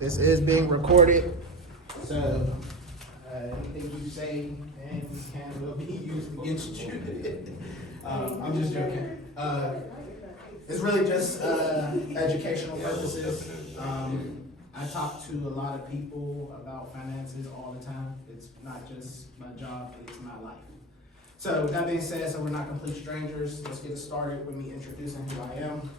This is being recorded, so anything you say and will be used against you. I'm just joking. It's really just educational purposes. I talk to a lot of people about finances all the time. It's not just my job, it's my life. So with that being said, so we're not complete strangers, let's get started with me introducing who I am.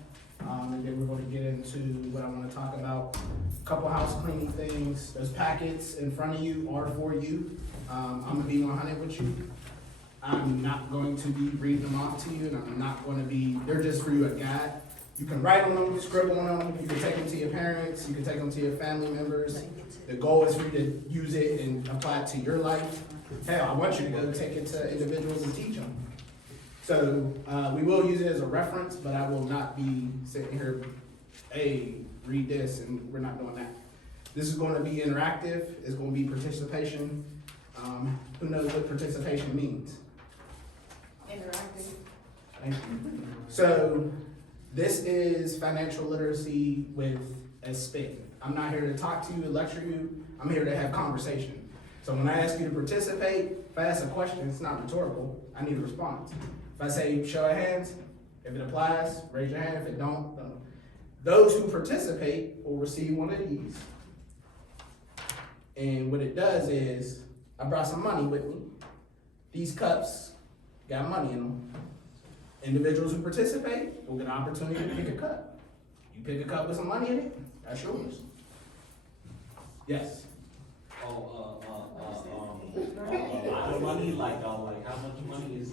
And then we're going to get into what I want to talk about. A couple house cleaning things. Those packets in front of you are for you. I'm going to be 100 with you. I'm not going to be reading them off to you, and I'm not going to be, they're just for you a guide. You can write on them, scribble on them, you can take them to your parents, you can take them to your family members. The goal is for you to use it and apply it to your life. Hell, I want you to go take it to individuals and teach them. So we will use it as a reference, but I will not be sitting here, hey, read this, and we're not doing that. This is going to be interactive. It's going to be participation. Who knows what participation means? Interactive. Thank you. So this is financial literacy with a spin. I'm not here to talk to you, lecture you. I'm here to have conversation. So when I ask you to participate, if I ask a question, it's not rhetorical. I need a response. If I say show of hands, if it applies, raise your hand. If it don't. Those who participate will receive one of these. And what it does is, I brought some money with me. These cups got money in them. Individuals who participate will get an opportunity to pick a cup. You pick a cup with some money in it, that's yours. Yes. A lot of money, like how much money is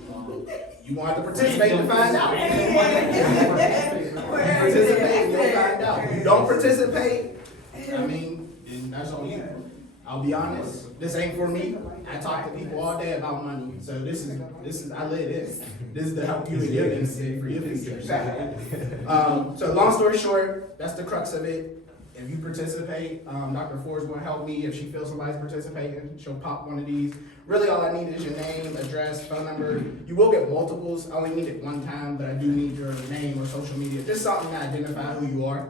You want to participate to find out. Participate, you'll find out. You don't participate, I mean, that's on you. I'll be honest, this ain't for me. I talk to people all day about money, so this is I live this. This is to help you in your business for your future. So long story short, that's the crux of it. If you participate, Dr. Ford's going to help me. If she feels somebody's participating, she'll pop one of these. Really, all I need is your name, address, phone number. You will get multiples. I only need it one time, but I do need your name or social media. Just something to identify who you are.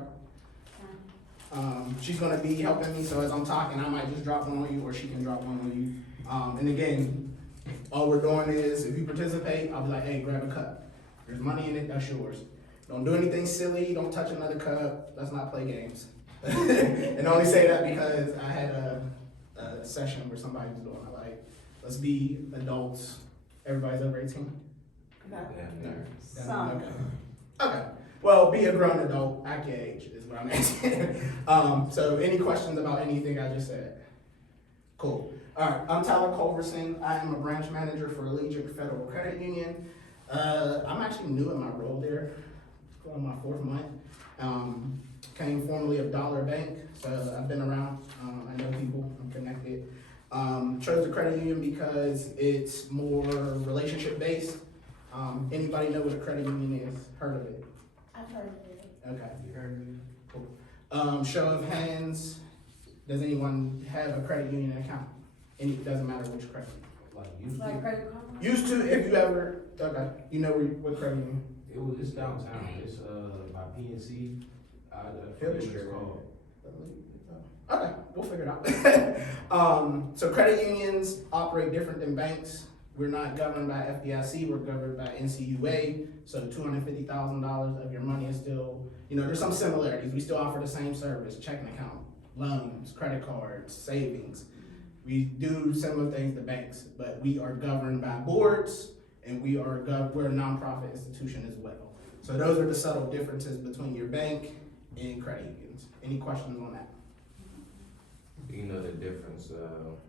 She's going to be helping me, so as I'm talking, I might just drop one on you, or she can drop one on you. And again, all we're doing is, if you participate, I'll be like, hey, grab a cup. There's money in it, that's yours. Don't do anything silly. Don't touch another cup. Let's not play games. And I only say that because I had a session where somebody was doing it. Like, let's be adults. Everybody's over 18? No. No. Some. Okay. Well, be a grown adult. Act your age is what I'm asking. So any questions about anything I just said? Cool. All right. I'm Tyler Culverson. I am a branch manager for Allegiant Federal Credit Union. I'm actually new in my role there. Going my 4th month. Came formerly of Dollar Bank, so I've been around. I know people. I'm connected. Chose the credit union because it's more relationship based. Anybody know what a credit union is? Heard of it? I've heard of it. Okay, you heard of it? Cool. Show of hands. Does anyone have a credit union account? It doesn't matter which credit. Like credit card? Used to, if you ever. Okay, you know what credit union? It's downtown. It's by PNC. I forget what it's called. Okay, we'll figure it out. So credit unions operate different than banks. We're not governed by FDIC, we're governed by NCUA. So $250,000 of your money is still, there's some similarities. We still offer the same service: checking account, loans, credit cards, savings. We do similar things to banks, but we are governed by boards, and we're a nonprofit institution as well. So those are the subtle differences between your bank and credit unions. Any questions on that? Do you know the difference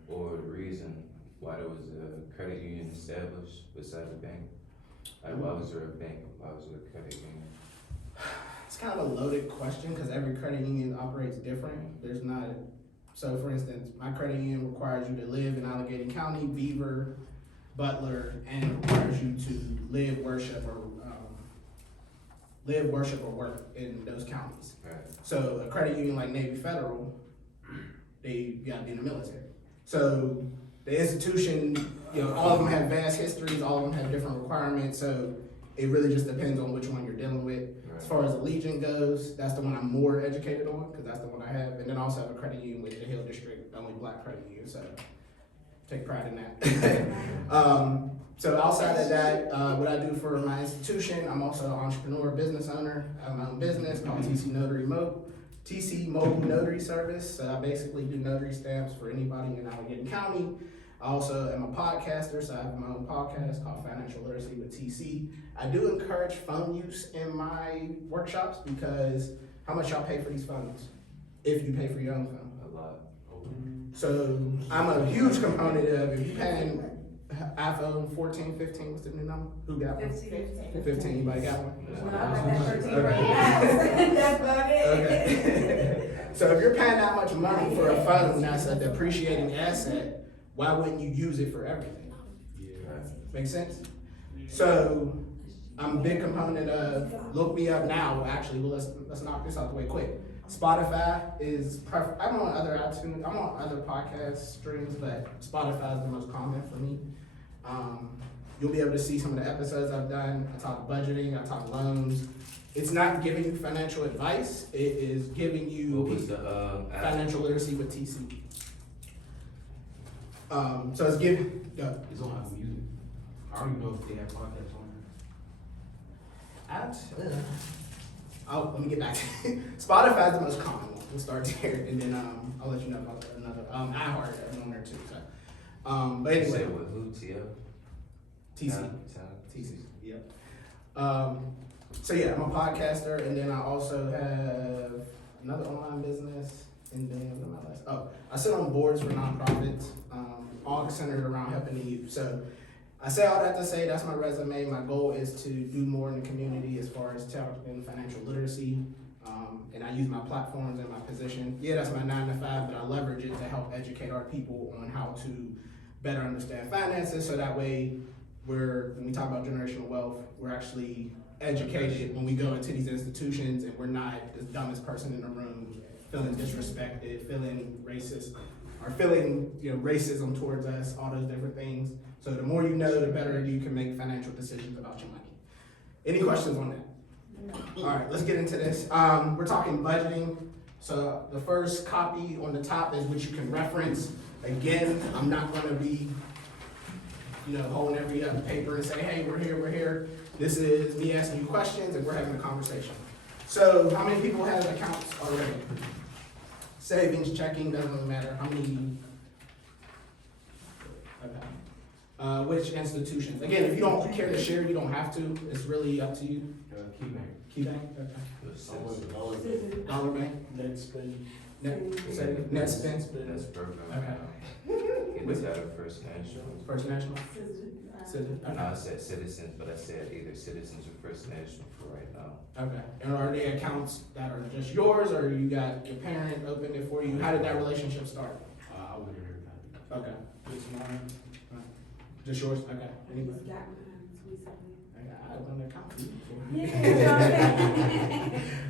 or the reason why there was a credit union established besides a bank? Like, why was there a bank? Why was there a credit union? It's kind of a loaded question because every credit union operates different. There's not, so for instance, my credit union requires you to live in Allegheny County, Beaver, Butler, and requires you to live, worship, or work in those counties. Right. So a credit union like Navy Federal, they gotta be in the military. So the institution, all of them have vast histories, all of them have different requirements, so it really just depends on which one you're dealing with. Right. As far as Allegiant goes, that's the one I'm more educated on, because that's the one I have. And then I also have a credit union with the Hill District, the only black credit union, so take pride in that. So outside of that, what I do for my institution, I'm also an entrepreneur, business owner. I have my own business called TC Mobile Notary Service. So I basically do notary stamps for anybody in Allegheny County. I also am a podcaster, so I have my own podcast called Financial Literacy with TC. I do encourage phone use in my workshops, because how much y'all pay for these phones? If you pay for your own phone. A lot. So I'm a huge component of, if you paying iPhone 14, 15, what's the new number? Who got one? 15, anybody got one? Well, I got that 13 right now. That's about it. Okay. So if you're paying that much money for a phone that's a depreciating asset, why wouldn't you use it for everything? Make sense? So I'm a big component of, look me up now, actually, well, let's knock this out the way quick. Spotify is, I'm on other iTunes, I'm on other podcast streams, but Spotify is the most common for me. You'll be able to see some of the episodes I've done. I talk budgeting, I talk loans. It's not giving you financial advice, it is giving you What was the, financial literacy with TC. So it's giving, It's on Apple Music. I don't even know if they have podcasts on there. Let me get back to it. Spotify is the most common one. We'll start there, and then I'll let you know about another. iHeart is on there too. So, but you anyway, said with who, TL? TC. Talent. TC. Yep. So yeah, I'm a podcaster, and then I also have another online business, and then what am I last? Oh, I sit on boards for nonprofits, all centered around helping the youth. So I say all that to say that's my resume. My goal is to do more in the community as far as targeting financial literacy, and I use my platforms and my position. Yeah, that's my 9 to 5, but I leverage it to help educate our people on how to better understand finances, so that way when we talk about generational wealth, we're actually educated when we go into these institutions, and we're not the dumbest person in the room feeling disrespected, feeling racist, or feeling racism towards us, all those different things. So the more you know, the better you can make financial decisions about your money. Any questions on that? All right, let's get into this. We're talking budgeting. So the first copy on the top is what you can reference. Again, I'm not gonna be holding every paper and say, hey, we're here. This is me asking you questions and we're having a conversation. So how many people have accounts already? Savings, checking, doesn't really matter. How many? Okay. Which institutions? Again, if you don't care to share, you don't have to. It's really up to you. KeyBank? Okay. Dollar Bank? Netspend. Netspend? That's perfect. Okay. Get this out of First National. First National? Citizen? No, I said Citizens, but I said either Citizens or First National for right now. Okay. And are they accounts that are just yours, or you got your parent opened it for you? How did that relationship start? I went in there. Okay. Just yours? Okay. Anybody? Got mine recently. I opened an account for you. Yeah.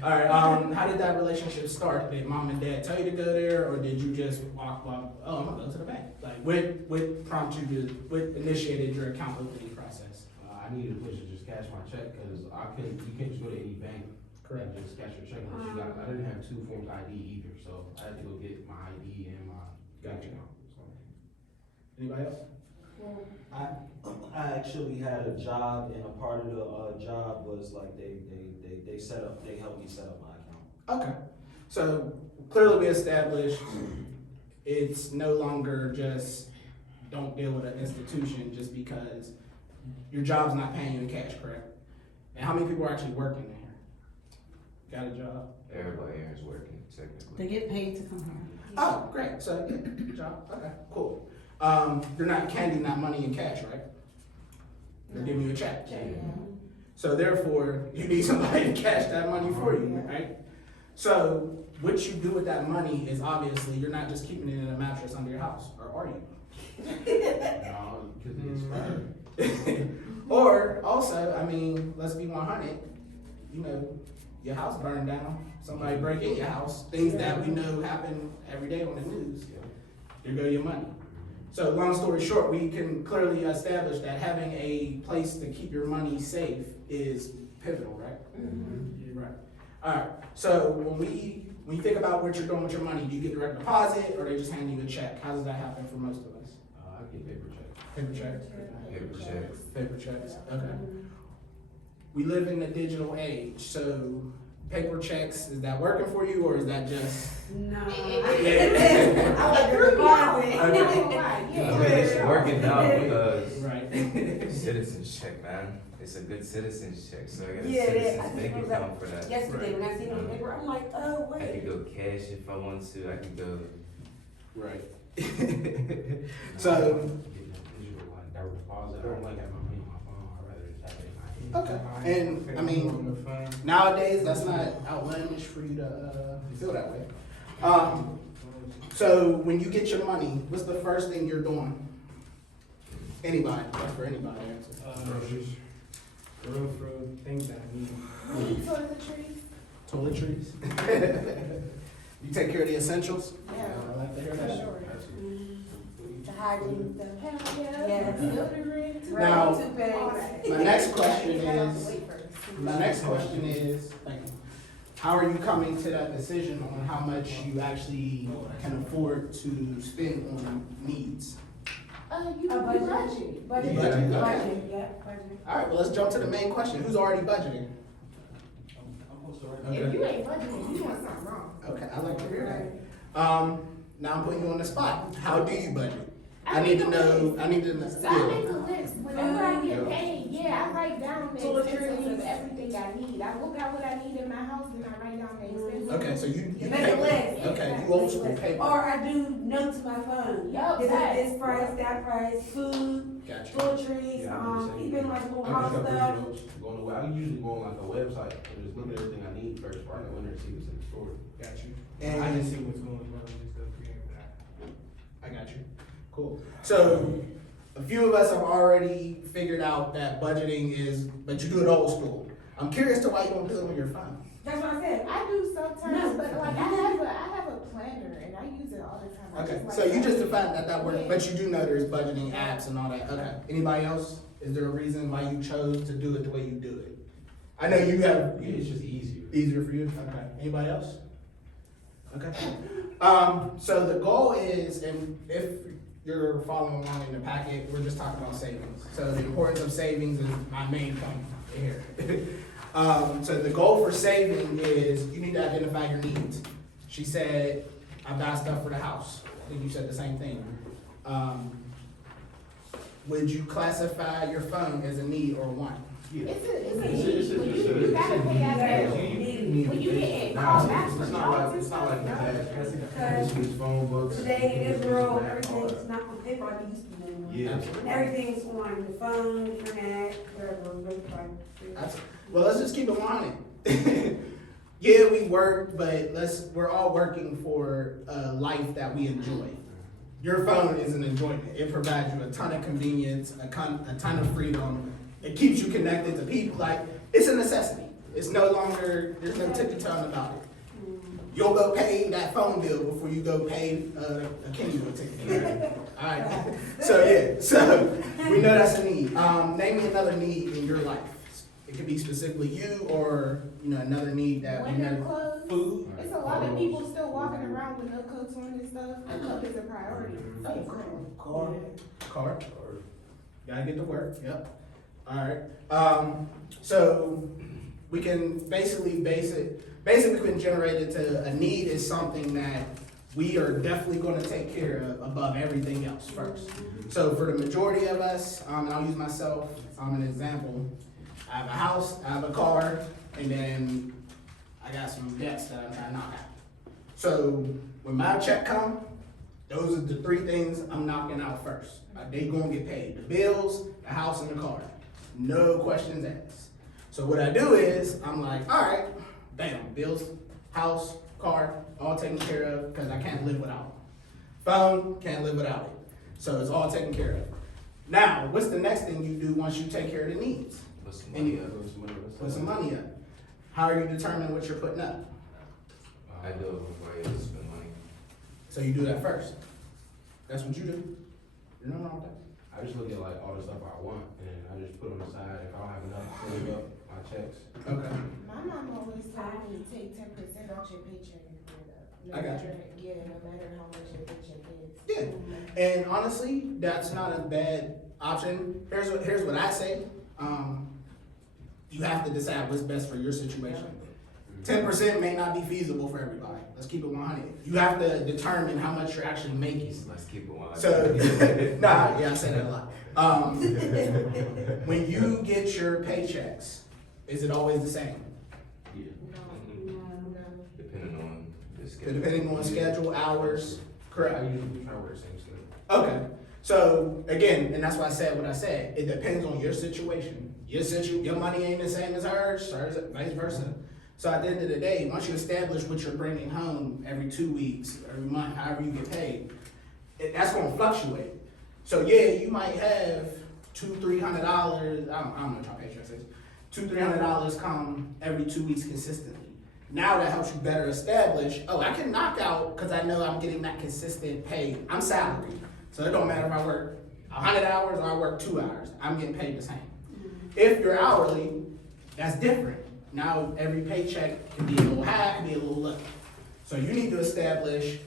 All right. How did that relationship start? Did mom and dad tell you to go there, or did you just walk? Oh, I'm gonna go to the bank. Like, what prompted you? What initiated your account opening process? I needed a place to just cash my check, because you can't just go to any bank. Correct. And just cash your check unless you got, I didn't have 2 forms of ID either, so I had to go get my ID and my bank Gotcha. account. So. Anybody else? I actually had a job, and a part of the job was like they helped me set up my account. Okay. So clearly we established it's no longer just don't deal with an institution just because your job's not paying you in cash, correct? And how many people are actually working there? Got a job? Everybody here is working technically. They get paid to come here. Oh, great. So, yeah, good job. Okay, cool. You're not handing that money in cash, right? They're giving you a check. So therefore, you need somebody to cash that money for you, right? So what you do with that money is obviously you're not just keeping it in a mattress under your house, or are you? No, because they expired. Or also, I mean, let's be 100, your house burned down, somebody break in your house, things that we know happen every day on the news. There go your money. So long story short, we can clearly establish that having a place to keep your money safe is pivotal, right? You're right. Alright, so when you think about what you're doing with your money, do you get direct deposit or they just hand you a check? How does that happen for most of us? I get paper check. Paper checks? Paper checks. Paper checks, okay. We live in the digital age, so paper checks, is that working for you or is that just? No. Yeah. I like the deposit. I mean, it's working out because Right. citizens check, man. It's a good citizens check, so I got a Yeah, citizens I bank think account for that. Yesterday, when I seen it on the paper, I'm like, oh, I wait. could go cash if I want to. I could go. Right. So. So, Getting a digital like direct deposit, I don't like having my money on my phone, I'd rather just have it in my hand. okay, and I mean, nowadays, that's not outlandish for you to feel that way. So when you get your money, what's the first thing you're doing? Anybody, that's for anybody answer. Groceries. For things that I need. Toiletries? Toiletries. You take care of the essentials? Yeah. I like to hear that. The hygiene stuff. Yes. Now, Toothpaste. My next question is, thank you. How are you coming to that decision on how much you actually can afford to spend on needs? You budget. Budget. You budget, okay. Budget, yeah, budget. All right, well, let's jump to the main question. Who's already budgeting? If you ain't budgeting, you doing something wrong. Okay, I like to hear that. Now I'm putting you on the spot. How do you budget? I need to know, So I make yeah. a list. Whenever I get paid, yeah, I write down the expenses of everything I need. I look at what I need in my house, and I write down the expenses. Okay, so you You make a list. Okay, you old school paper. Or I do notes to my phone. Yup, This is facts. this price, that price, food, Gotcha. toiletries, Yeah, I'm the same. even like little I house just got stuff. pretty notes going away. I usually go on like a website and just look at everything I need first before I go in there and see what's in the store. Got you. I And just see what's going on and just create that. I got you. Cool. So a few of us have already figured out that budgeting is, but you do it old school. I'm curious to why you don't do it on your phone. That's what I said. I do sometimes, No. but like I have a planner, and I use it all the time. I Okay, just so like- you just defined that works, but you do know there's budgeting apps and all that. Okay. Anybody else? Is there a reason why you chose to do it the way you do it? I know you have, Yeah, it's just easier. easier for you. Okay. Anybody else? Okay. So the goal is, and if you're following along in the packet, we're just talking about savings. So the importance of savings is my main point here. So the goal for saving is you need to identify your needs. She said, I buy stuff for the house. I think you said the same thing. Would you classify your phone as a need or want? Yeah. It's a It's a- need. You gotta pay that bill. When you get called back for It's not jobs like, and it's not like stuff, that. It's just phone books. Today in this world, everything's not on paper like it used to be anymore. Yeah. Everything's on the phone, internet, whatever, Well, let's just keep it 100. Yeah, we work, but we're all working for a life that we enjoy. Your phone is an enjoyment. It provides you a ton of convenience, a ton of freedom. It keeps you connected to people. Like, it's a necessity. It's no longer, there's no tippy-toeing about it. You'll go pay that phone bill before you go pay a Kindle ticket. Alright, so we know that's a need. Name me another need in your life. It could be specifically you or, another need that we winter know. clothes. Food. It's a lot of people still walking around with no coats on and stuff. A coat is a priority. Car. Gotta get to work, yep. Alright, so we can basically we can generate it to a need is something that we are definitely gonna take care of above everything else first. So for the majority of us, and I'll use myself, an example, I have a house, I have a car, and then I got some debts that I'm trying to knock out. So when my check come, those are the three things I'm knocking out first. They gonna get paid. The bills, the house, and the car. No questions asked. So what I do is, I'm like, all right, bam, bills, house, car, all taken care of, because I can't live without it. Phone, can't live without it. So it's all taken care of. Now, what's the next thing you do once you take care of the needs? Put some money up. Put some money up. How are you determining what you're putting up? I do it before I even spend money. So you do that first. That's what you do. You're not wrong with that. I just look at like all the stuff I want and I just put on the side. If I don't have enough, save up. my checks. Okay. My mom always told me take 10% out your paycheck and put it up. No I got you. matter- Yeah, no matter how much your paycheck is. Yeah. And honestly, that's not a bad option. Here's what I say. You have to decide what's best for your situation. 10% may not be feasible for everybody. Let's keep it 100. You have to determine how much you're actually making. Let's keep it one. So, yeah, I say that a lot. When you get your paychecks, is it always the same? Yeah. Depending on the schedule. Depending on schedule, hours, I correct? usually try to wear the same stuff. Okay, so again, and that's why I said what I said, it depends on your situation. Your money ain't the same as hers, vice versa. So at the end of the day, once you establish what you're bringing home every 2 weeks, every month, however you get paid, that's gonna fluctuate. So yeah, you might have $200-300, I don't know what your paycheck says, $200-300 come every 2 weeks consistently. Now that helps you better establish, oh, I can knock out, cause I know I'm getting that consistent pay. I'm salaried, so it don't matter if I work 100 hours or I work 2 hours, I'm getting paid the same. If you're hourly, that's different. Now every paycheck can be a little high, can be a little low. So you need to establish,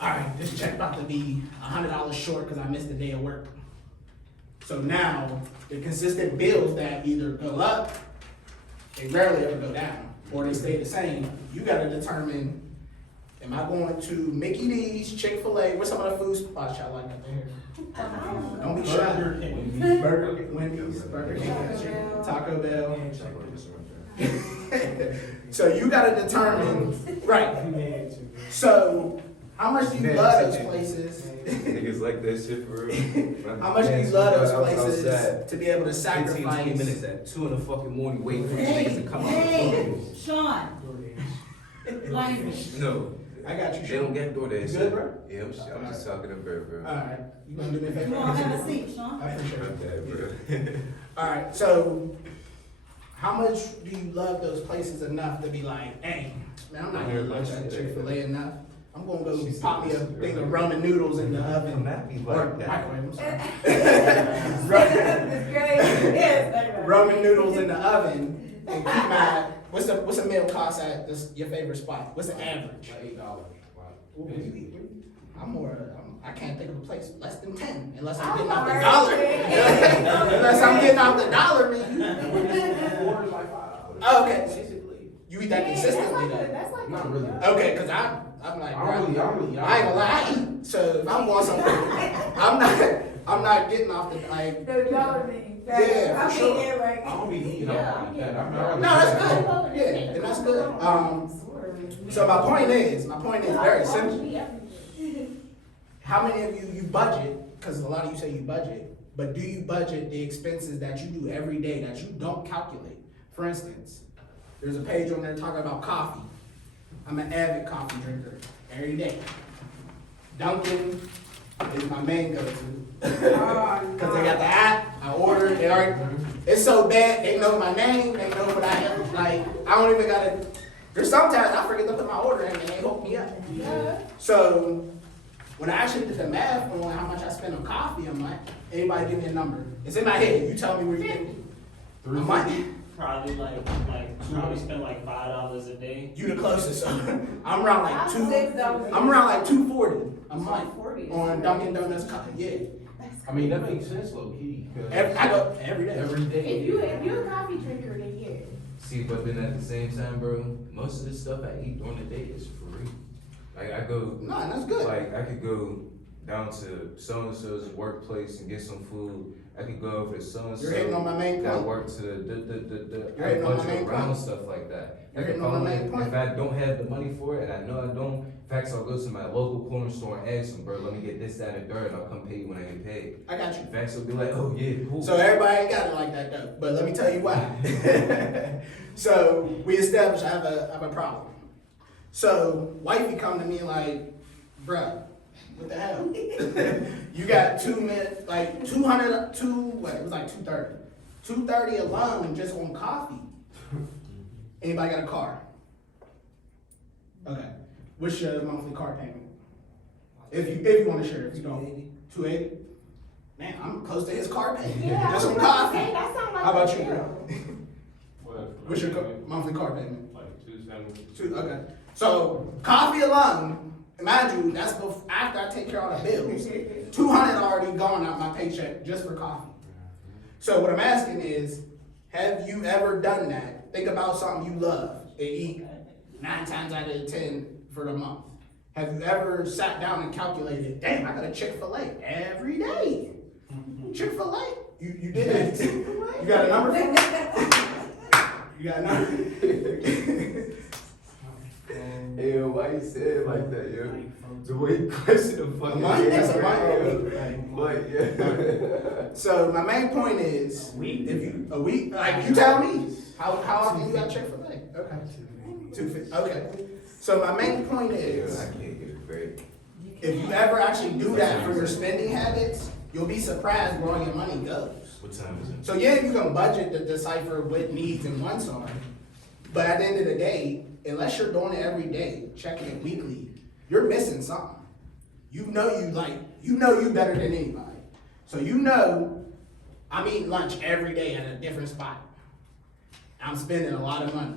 all right, this check about to be $100 short because I missed a day of work. So now the consistent bills that either go up, they rarely ever go down, or they stay the same. You gotta determine, am I going to Mickey D's, Chick-fil-A, what's some of the food spots y'all like up there? Don't be shy. Burger King. Wendy's, Burger King, Taco Bell. So you gotta determine, right, so how much do you love those places? Niggas like that shit for real. How much do you love those Outside. places to be able to 15, 20 sacrifice? minutes at 2 in the fucking morning waiting for these niggas to come out. Hey, Sean, No, I got you, they don't Sean. get DoorDash. Good, bro? Yeah, I'm just talking to bro. Alright, you gonna do me a favor? come on, have a seat, Sean. I appreciate Fuck it. that, bro. Alright, so how much do you love those places enough to be like, hey, man, I'm not gonna lunch at Chick-fil-A enough. I'm gonna go pop me a thing of ramen noodles in the oven. Or microwave, I'm sorry. It's great. Yes, Ramen noodles in the oven and keep my, what's a meal cost at your favorite spot? What's the average? Like $8. Ooh, Basically. I can't think of a place less than 10, unless I'm getting I'm out the already- dollar. Unless I'm getting out the dollar, man. Quarter's like $5. Oh, okay. Basically. You eat that consistently though. That's like Not really. Okay, cause I'm like, I don't really. I ain't gonna lie, I eat. So if I'm going somewhere, I'm not getting off the like. The dollar menu. Yeah, for I sure. mean, yeah, I right. don't be eating all like that. No, that's good. Yeah, and that's good. So my point is very simple. How many of you budget? Because a lot of you say you budget, but do you budget the expenses that you do every day that you don't calculate? For instance, there's a page on there talking about coffee. I'm an avid coffee drinker every day. Dunkin' is my main go-to. Because they got the app, I order it, they already, it's so bad, they know my name, they know what I am, like, I don't even gotta, there's sometimes I forget to put my order in and they hook me up. So, when I actually did the math on how much I spend on coffee a month, anybody give me a number? It's in my head, you tell me where you think. A month? Probably probably spend like $5 a day. You the closest, so I'm around like $6. I'm around like $240 a month 40. on Dunkin' Donuts coffee, yeah. I mean, that makes sense, low key. 'Cause I go every day. every day. If you're a coffee drinker, then yeah. See, but then at the same time, bro, most of the stuff I eat during the day is free. Like I go, No, that's good. like I could go down to so-and-so's workplace and get some food. I could go over to so-and-so. You're hitting on my main that point. work to You're hitting on my main around point. stuff like that. You're Like hitting if, on my main point. if I don't have the money for it, and I know I don't, facts, I'll go to my local corner store and ask them, bro, let me get this, that, and third, and I'll come pay you when I get paid. I got you. Facts will be like, oh yeah, cool. So everybody ain't got it like that though, but let me tell you why. So we established I have a problem. So wifey come to me like, bruh, what the hell? You got 2 minutes, like 200, it was like 230. 230 alone just on coffee. Anybody got a car? Okay. What's your monthly car payment? If you want to share, if you don't. 280? Man, I'm close to his car payment. Yeah, Just I on was about to coffee. say, that sound like How about a you, deal. bro? What's your monthly car payment? Like 270. Okay. So coffee alone, imagine that's after I take care of all the bills. 200 already gone out my paycheck just for coffee. So what I'm asking is, have you ever done that? Think about something you love and eat 9 times out of 10 for the month. Have you ever sat down and calculated, damn, I got a Chick-fil-A every day? Chick-fil-A? You did it? You got a number for me? You got a number? Hey, yo, why you say it like that, yo? The way you question the fucking Money, that's a game, money. yeah. So my main point is, if you a week, like you tell me, how often you got Chick-fil-A? Okay. 250. Okay. So my main point Yo, is, I can't get a break. if you ever actually do that for your spending habits, you'll be surprised where all your money goes. What time is it? So yeah, you can budget to decipher what needs and wants are, but at the end of the day, unless you're doing it every day, checking it weekly, you're missing something. You know you better than anybody. So you know, I'm eating lunch every day at a different spot. I'm spending a lot of money.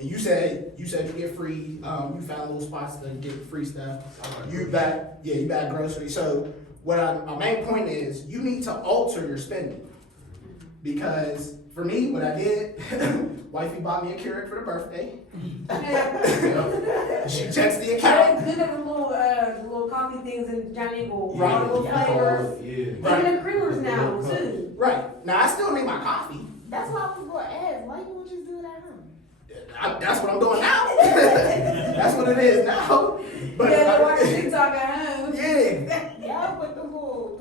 And you said you get free, you found little spots to get free stuff. You buy groceries. So my main point is, you need to alter your spending. Because for me, what I did, wifey bought me a Keurig for the birthday. She checks the account. Good of the little coffee things in Johnny Gold. Right. All the little flavors. Yeah. Even Right. the creamers now too. Right. Now I still make my coffee. That's what I was gonna ask. Why you don't just do it at home? That's what I'm doing now. That's what it is now. But Yeah, they watch TikTok at home. yeah, Yeah, with the little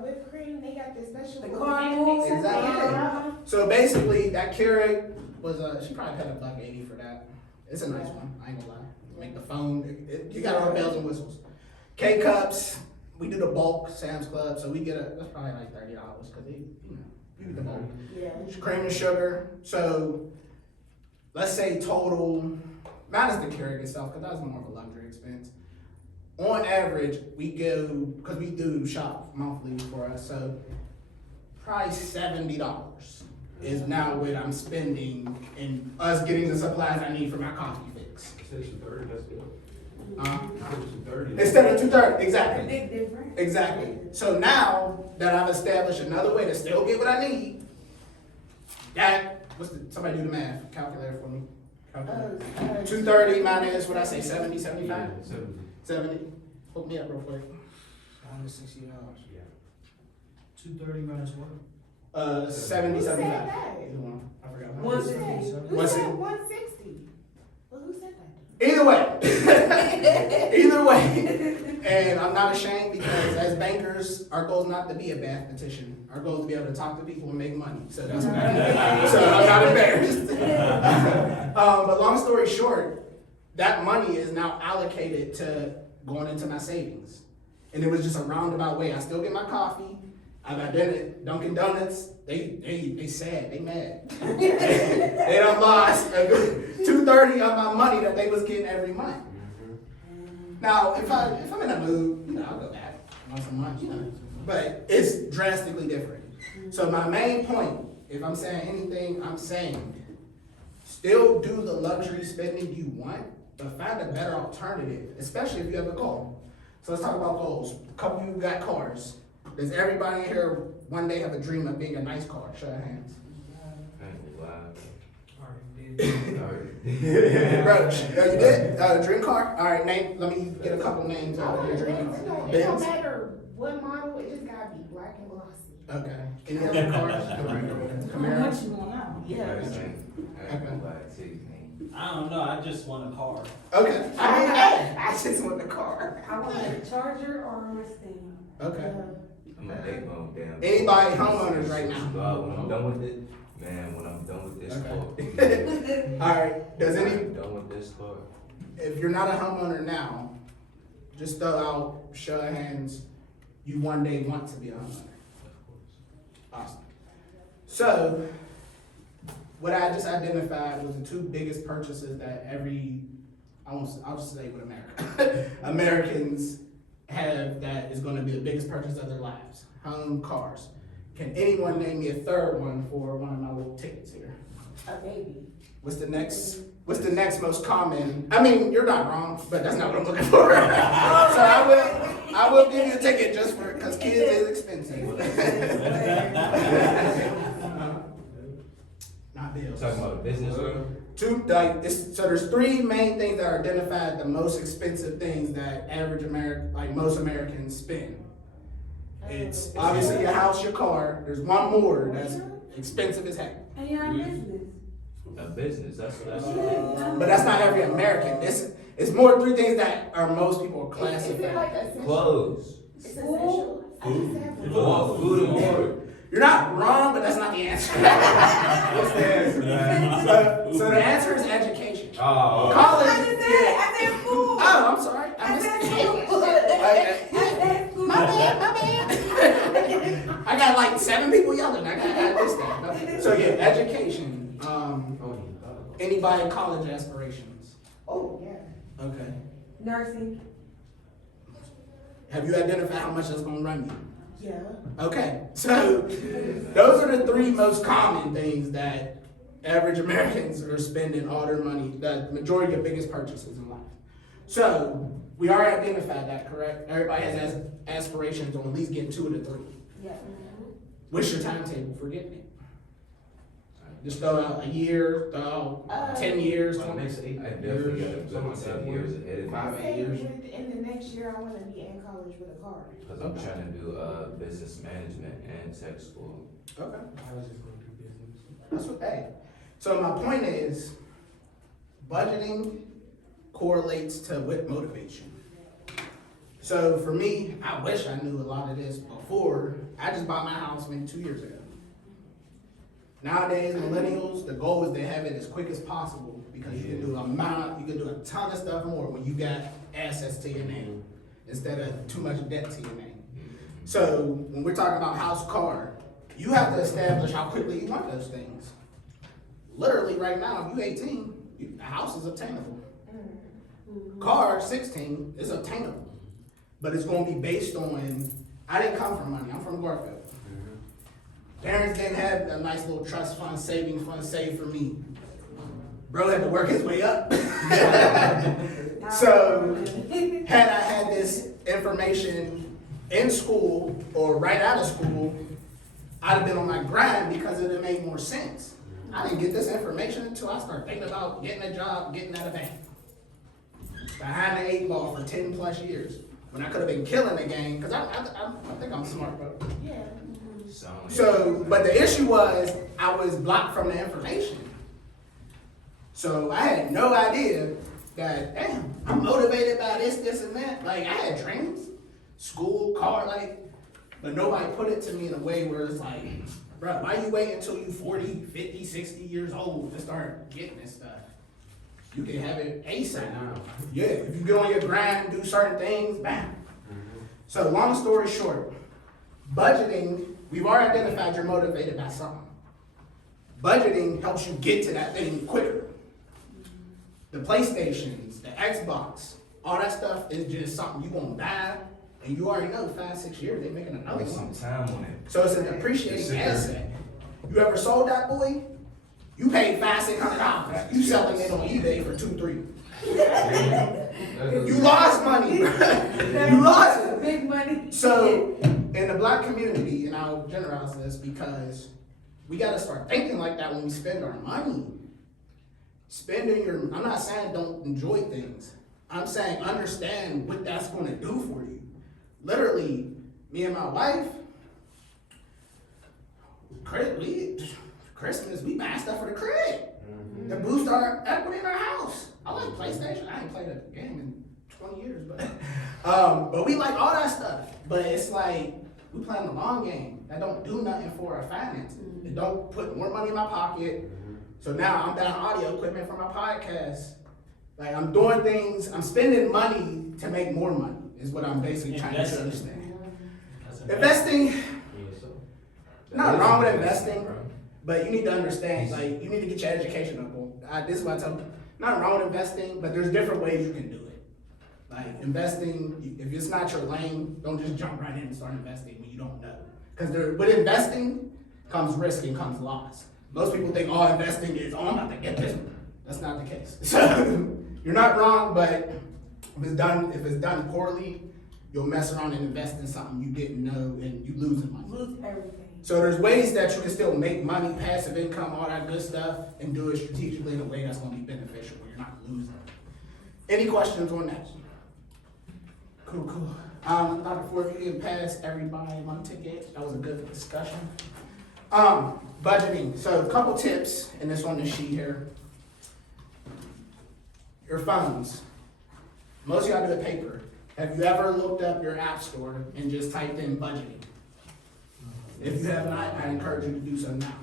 whipped cream, they got this special. The little caramel. mix. Exactly. So basically, that Keurig was she probably paid $1.80 for that. It's a nice one. I ain't gonna lie. Make the phone. You got all the bells and whistles. K cups. We do the bulk Sam's Club, so we get that's probably like $30 because you get the bulk. Yeah. Cream and sugar. So let's say total, minus the Keurig itself, because that's more of a luxury expense. On average, we go, because we do shop monthly for us, so probably $70 is now what I'm spending in us getting the supplies I need for my coffee fix. Instead of 230, that's good. Uh, 230. Instead of $2.30, A exactly. big difference. Exactly. So now that I've established another way to still get what I need, somebody do the math, calculator for me. Calculator. 230 minus, what I say, 70, 75? Yeah, 70. 70. Hook me up real quick. $160. Yeah. 230 minus what? 70, Who said 75. that? Either one. I forgot. 160. Who What's said it? 160? Well, who said that? Either way. Either way. And I'm not ashamed because as bankers, our goal is not to be a mathematician. Our goal is to be able to talk to people and make money. So that's what I do. So I'm not embarrassed. But long story short, that money is now allocated to going into my savings. And it was just a roundabout way. I still get my coffee. I've identified Dunkin' Donuts. They sad. They mad. They done lost $230 of my money that they was getting every month. Now, if I'm in a mood, I'll go back once a month, But it's drastically different. So my main point, if I'm saying anything, I'm saying still do the luxury spending you want, but find a better alternative, especially if you have a car. So let's talk about goals. A couple of you got cars. Does everybody in here one day have a dream of being a nice car? Show your hands. I ain't gonna lie. Already did. Alright. Bro, you did? Dream car? All right, let me get a couple names out of your dream car. It don't Benz? matter what model, it just gotta be black and glossy. Okay. Any other cars? How Camaro? much you want now? I ain't gonna lie to you, man. I don't know, I just want a car. Okay. I just want the car. I want a Charger or a Mustang. Okay. I'm gonna take my own damn. Anybody homeowners right now? When I'm done with it, man, when I'm done with this Okay. car. All right. Does any? I'm done with this car. If you're not a homeowner now, just throw out, show of hands, you one day want to be a homeowner. Awesome. So, what I just identified was the two biggest purchases that I'll just say with America, Americans have that is going to be the biggest purchase of their lives. Home, cars. Can anyone name me a third one for one of my little tickets here? A baby. What's the next most common? I mean, you're not wrong, but that's not what I'm looking for. So I will give you a ticket just for, because kids is expensive. Not bills. Talking about a business world? So there's three main things that are identified the most expensive things that average American, like most Americans spend. It's obviously your house, your car. There's one more that's expensive as heck. And you're in business. A business, that's. But that's not every American. It's more three things that are most people Is it like classify. essential? Clothes. It's essential. I just said food. Oh, food and water. You're not wrong, but that's not the answer. What's the answer? So the answer is education. Oh. College. I just said it. I said food. Oh, I'm sorry. I I said missed food. it. I said food. My bad. I got like 7 people yelling. I missed that. So yeah, education. Anybody college aspirations? Oh, yeah. Okay. Nursing. Have you identified how much that's gonna run you? Yeah. Okay, so those are the 3 most common things that average Americans are spending all their money, the majority of biggest purchases in life. So we already identified that, correct? Everybody has aspirations on at least getting 2 of the 3. Yeah. What's your timetable for getting it? Just throw out a year, throw out 10 years, Like 20 next 8 I definitely got a years, good 10 years ahead of me. 5, 8 years. In the next year, I wanna be in college with a car. Cause I'm trying to do, business management and tech school. Okay. I was just gonna do business. That's what, hey. So my point is, budgeting correlates to what motivates you. So for me, I wish I knew a lot of this before. I just bought my house maybe 2 years ago. Nowadays, millennials, the goal is to have it as quick as possible because you can do a ton of stuff more when you got assets to your name instead of too much debt to your name. So when we're talking about house, car, you have to establish how quickly you want those things. Literally right now, if you're 18, a house is obtainable. Car, 16, is obtainable. But it's gonna be based on, I didn't come from money, I'm from Garfield. Parents didn't have a nice little trust fund, savings fund saved for me. Bro had to work his way up. So, had I had this information in school or right out of school, I'd have been on my grind because it would have made more sense. I didn't get this information until I started thinking about getting a job, getting out of bank. Behind the 8 ball for 10 plus years. When I could have been killing the game, because I think I'm smart, bro. Yeah. So, but the issue was I was blocked from the information. So I had no idea that, damn, I'm motivated by this, and that. Like, I had dreams, school, car, like, but nobody put it to me in a way where it's like, bro, why you wait until you 40, 50, 60 years old to start getting this stuff? You can have it ASAP. Yeah, if you get on your grind, do certain things, bam. So long story short, budgeting, we've already identified you're motivated by something. Budgeting helps you get to that thing quicker. The PlayStations, the Xbox, all that stuff is just something you gonna buy, and you already know 5, 6 years they making another Waste one. some time on it. So it's an appreciating asset. You ever sold that boy? You paid $500-$600. You selling it on eBay for $2-3. You lost money. You lost it. Big money. So in the black community, and I'll generalize this because we gotta start thinking like that when we spend our money. I'm not saying don't enjoy things. I'm saying understand what that's gonna do for you. Literally, me and my wife, Christmas, we buy stuff for the crib. To boost our equity in our house. I like PlayStation. I ain't played a game in 20 years, but we like all that stuff. But it's like, we playing the long game. That don't do nothing for our finances. It don't put more money in my pocket. So now I'm buying audio equipment for my podcast. Like, I'm doing things, I'm spending money to make more money, is what I'm basically trying to understand. Investing, not wrong with investing, but you need to understand, like, you need to get your education up on. This is what I tell them. Not wrong with investing, but there's different ways you can do it. Like, investing, if it's not your lane, don't just jump right in and start investing when you don't know. Because with investing comes risk and comes loss. Most people think all investing is, I'm about to get this. That's not the case. So you're not wrong, but if it's done poorly, you'll mess around and invest in something you didn't know and you losing money. Lose everything. So there's ways that you can still make money, passive income, all that good stuff, and do it strategically in a way that's gonna be beneficial where you're not losing. Any questions on that? Cool. Dr. Ford, if you can pass everybody one ticket, that was a good discussion. Budgeting, so a couple tips, and this on the sheet here. Your phones, most of y'all do it paper. Have you ever looked up your app store and just typed in budgeting? If you have not, I encourage you to do so now.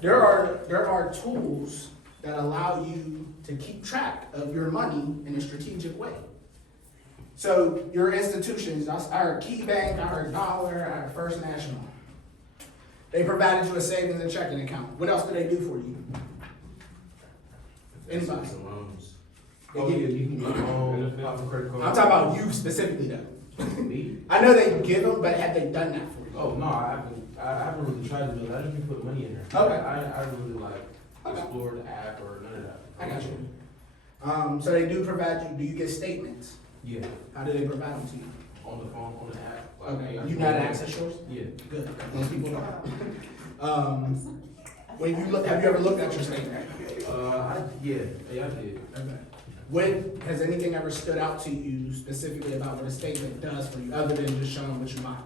There are tools that allow you to keep track of your money in a strategic way. So your institutions, I heard Key Bank, I heard Dollar, I heard First National. They provided you a savings and checking account. What else do they do for you? Anybody? Investments and loans. Oh, yeah, you can get loans, off a credit card. I'm talking about you specifically though. Me? I know they give them, but have they done that for you? Oh, no, I haven't really tried to do it. I just been putting money in there. Okay. I haven't really like Okay. explored the app or none of that. I got you. So they do provide you, do you get statements? Yeah, How do they provide them to you? on the phone, on the app. Okay, I you know how to access yours? Yeah. Good, most people don't. When you look, have you ever looked at your statement? Yeah, I did. Okay. Has anything ever stood out to you specifically about what a statement does for you, other than just showing what you buy?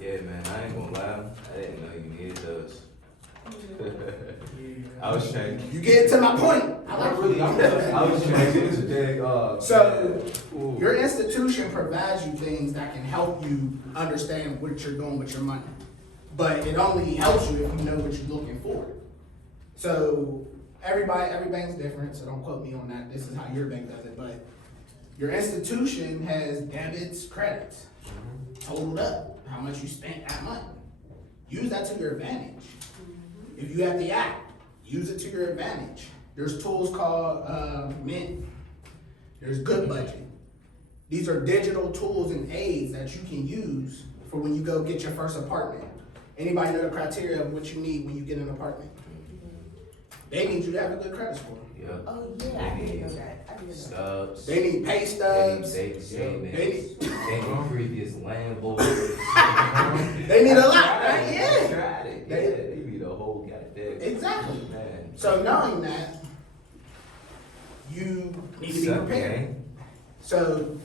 Yeah, man, I ain't gonna lie, I didn't know you needed those. I was trying. You get to my point. I was trying to dig, So, Ooh. your institution provides you things that can help you understand what you're doing with your money. But it only helps you if you know what you're looking for. So, every bank's different, so don't quote me on that. This is how your bank does it, but your institution has debits, credits, totaled up, how much you spent that month. Use that to your advantage. If you have the app, use it to your advantage. There's tools called Mint. There's Good Budget. These are digital tools and aids that you can use for when you go get your first apartment. Anybody know the criteria of what you need when you get an apartment? They need you to have a good credit score. Yep. Oh, yeah, I didn't know that. I didn't know that. Stubs. They need pay stubs. They need statements. They They need previous landlords. They need a lot, right? Yeah. Tried it. They- Yeah, they need a whole goddamn. Exactly. Man. So knowing that, you need to be Suck, prepared. man. So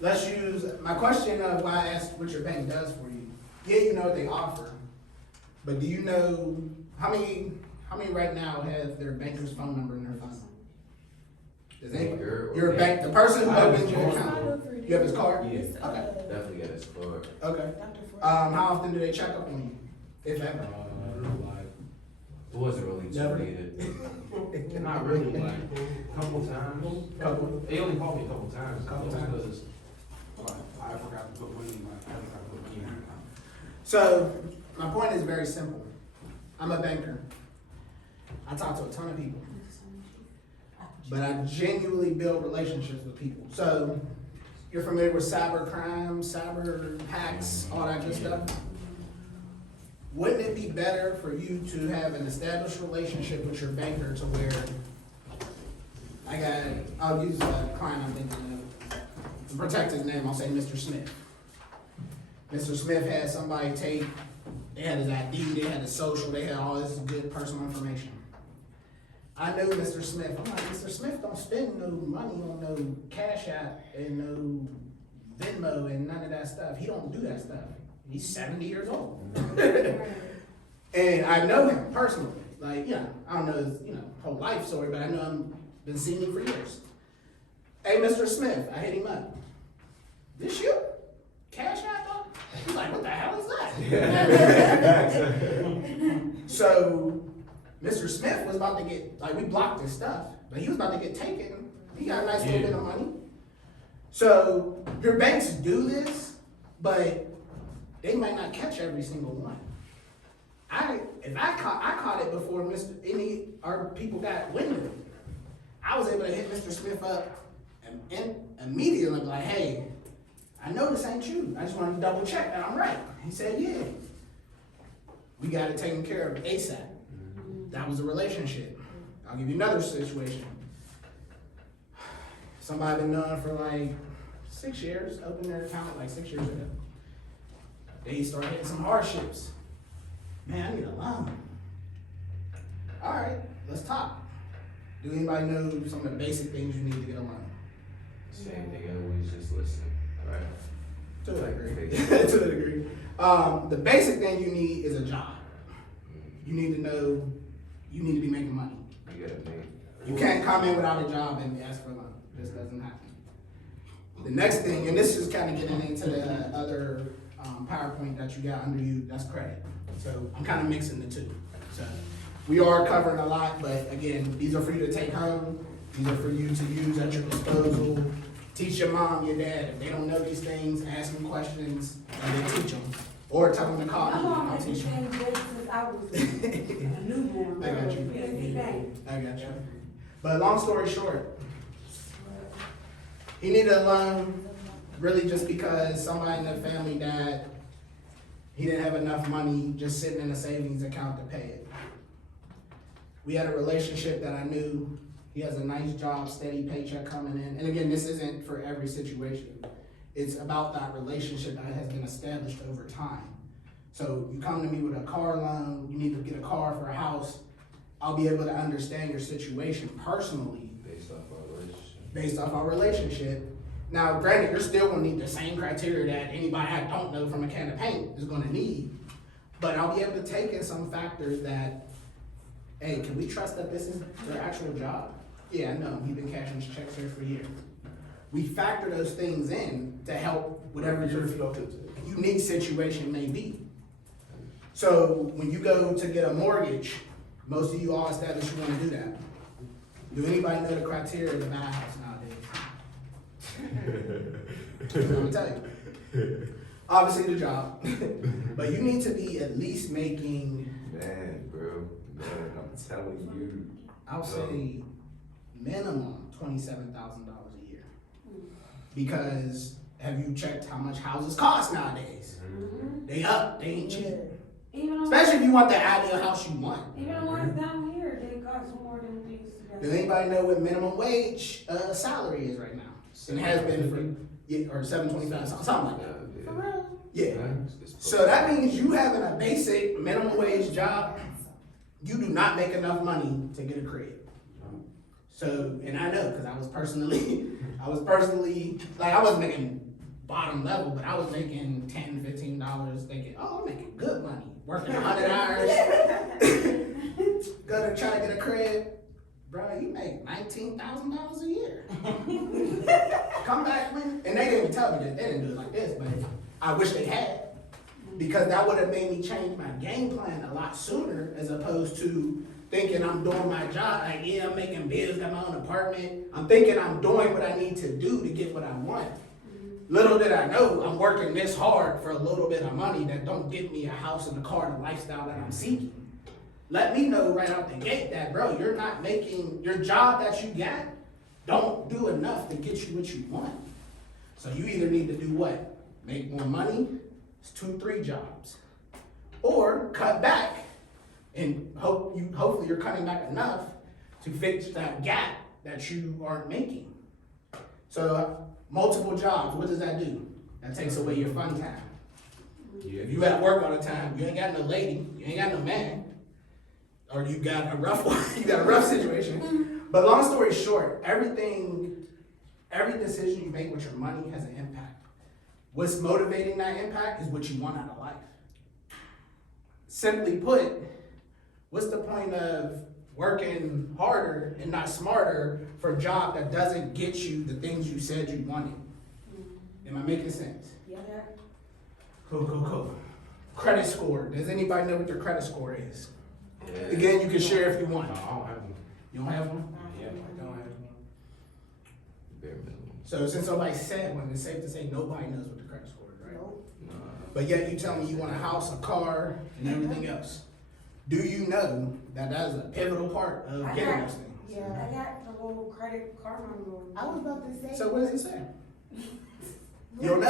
let's use my question of why I asked what your bank does for you. Yeah, you know what they offer, but do you know how many right now have their banker's phone number in their phone? Does anybody? Banker or Your bank, the person who I have opens your his account. You have his card? Yeah. Okay. Definitely got his card. Okay. Dr. Ford. How often do they check up on you, if ever? Like, It wasn't really too Never. needed. not really, like, couple times. Couple. They only called me a couple times. Couple times. Because, like, I forgot to put money, in my account. So, my point is very simple. I'm a banker. I talk to a ton of people, but I genuinely build relationships with people. So, you're familiar with cyber crime, cyber hacks, all that good stuff? Wouldn't it be better for you to have an established relationship with your banker to where, I'll use a client I'm thinking of, to protect his name, I'll say Mr. Smith. Mr. Smith had somebody they had his ID, they had his social, they had all this good personal information. I knew Mr. Smith. I'm like, Mr. Smith don't spend no money on no Cash App and no Venmo and none of that stuff. He don't do that stuff. He's 70 years old. And I know him personally. Like, I don't know his, whole life story, but I know him, been seeing him for years. Hey, Mr. Smith, I hit him up. This you? Cash App though? He's like, what the hell is that? So, Mr. Smith was about to get, we blocked his stuff, but he was about to get taken. He got a nice little bit of money. So, your banks do this, but they might not catch every single one. I caught it before our people got wind of it. I was able to hit Mr. Smith up and immediately be like, hey, I know this ain't you. I just wanted to double check that I'm right. He said, yeah. We got it taken care of ASAP. That was a relationship. I'll give you another situation. Somebody been known for like 6 years, opened their account like 6 years ago. They start hitting some hardships. Man, I need a loan. All right, let's talk. Do anybody know some of the basic things you need to get a loan? Same thing, always just listen, right? To a degree. To a degree. The basic thing you need is a job. You need to know you need to be making money. You gotta make. You can't come in without a job and ask for a loan. This doesn't happen. The next thing, and this is kind of getting into the other PowerPoint that you got under you, that's credit. So I'm kind of mixing the two. So we are covering a lot, but again, these are for you to take home. These are for you to use at your disposal. Teach your mom, your dad. If they don't know these things, ask them questions and then teach them. Or tell them to call My you. mom I'll has been teach them. since I was a newborn. I got you. Every day. I got you. But long story short, he needed a loan really just because somebody in the family died. He didn't have enough money just sitting in a savings account to pay it. We had a relationship that I knew. He has a nice job, steady paycheck coming in. And again, this isn't for every situation. It's about that relationship that has been established over time. So you come to me with a car loan, you need to get a car for a house. I'll be able to understand your situation personally Based off our relationship. based off our relationship. Now, granted, you're still gonna need the same criteria that anybody I don't know from a can of paint is gonna need. But I'll be able to take in some factors that, hey, can we trust that this is their actual job? Yeah, I know, he's been cashing his checks here for years. We factor those things in to help whatever your unique situation may be. So when you go to get a mortgage, most of you all establish you wanna do that. Do anybody know the criteria to buy a house nowadays? I'm gonna tell you. Obviously the job, but you need to be at least making, Man, bro, man, I'm telling you. I'll say minimum $27,000 a year. Because have you checked how much houses cost nowadays? They up, they ain't cheap. Even the Especially if you want the ideal house you want. even the ones down here, they cost more than they used to. Does anybody know what minimum wage salary is right now? And it has been for, or $7.25, something like that. For real? Yeah. So that means you having a basic minimum wage job, you do not make enough money to get a crib. So, and I know, cause I was personally, like I wasn't making bottom level, but I was making $10, $15 thinking, oh, I'm making good money, working 100 hours. Go to try to get a crib, bro, you make $19,000 a year. Come back when, and they didn't tell me that, they didn't do it like this, but I wish they had. Because that would have made me change my game plan a lot sooner as opposed to thinking I'm doing my job. Like, yeah, I'm making bills, got my own apartment. I'm thinking I'm doing what I need to do to get what I want. Little did I know I'm working this hard for a little bit of money that don't get me a house and a car and a lifestyle that I'm seeking. Let me know right out the gate that, bro, you're not making, your job that you got don't do enough to get you what you want. So you either need to do what? Make more money, it's 2, 3 jobs. Or cut back and hopefully you're cutting back enough to fix that gap that you aren't making. So multiple jobs, what does that do? That takes away your fun time. If you at work all the time, you ain't got no lady, you ain't got no man, or you got a rough one, you got a rough situation. But long story short, every decision you make with your money has an impact. What's motivating that impact is what you want out of life. Simply put, what's the point of working harder and not smarter for a job that doesn't get you the things you said you wanted? Am I making sense? Yeah. Cool. Credit score. Does anybody know what their credit score is? Yeah. Again, you can share if you No, want. I don't have one. You don't have one? Yeah. I don't have one. Bare minimum. So since nobody said one, it's safe to say nobody knows what the credit score is, right? Nah. But yet you tell me you want a house, a car, and everything else. Do you know that that is a pivotal part of I getting got- those things? Yeah. I got the little credit card number. I was about to say. So what does it say? You don't know?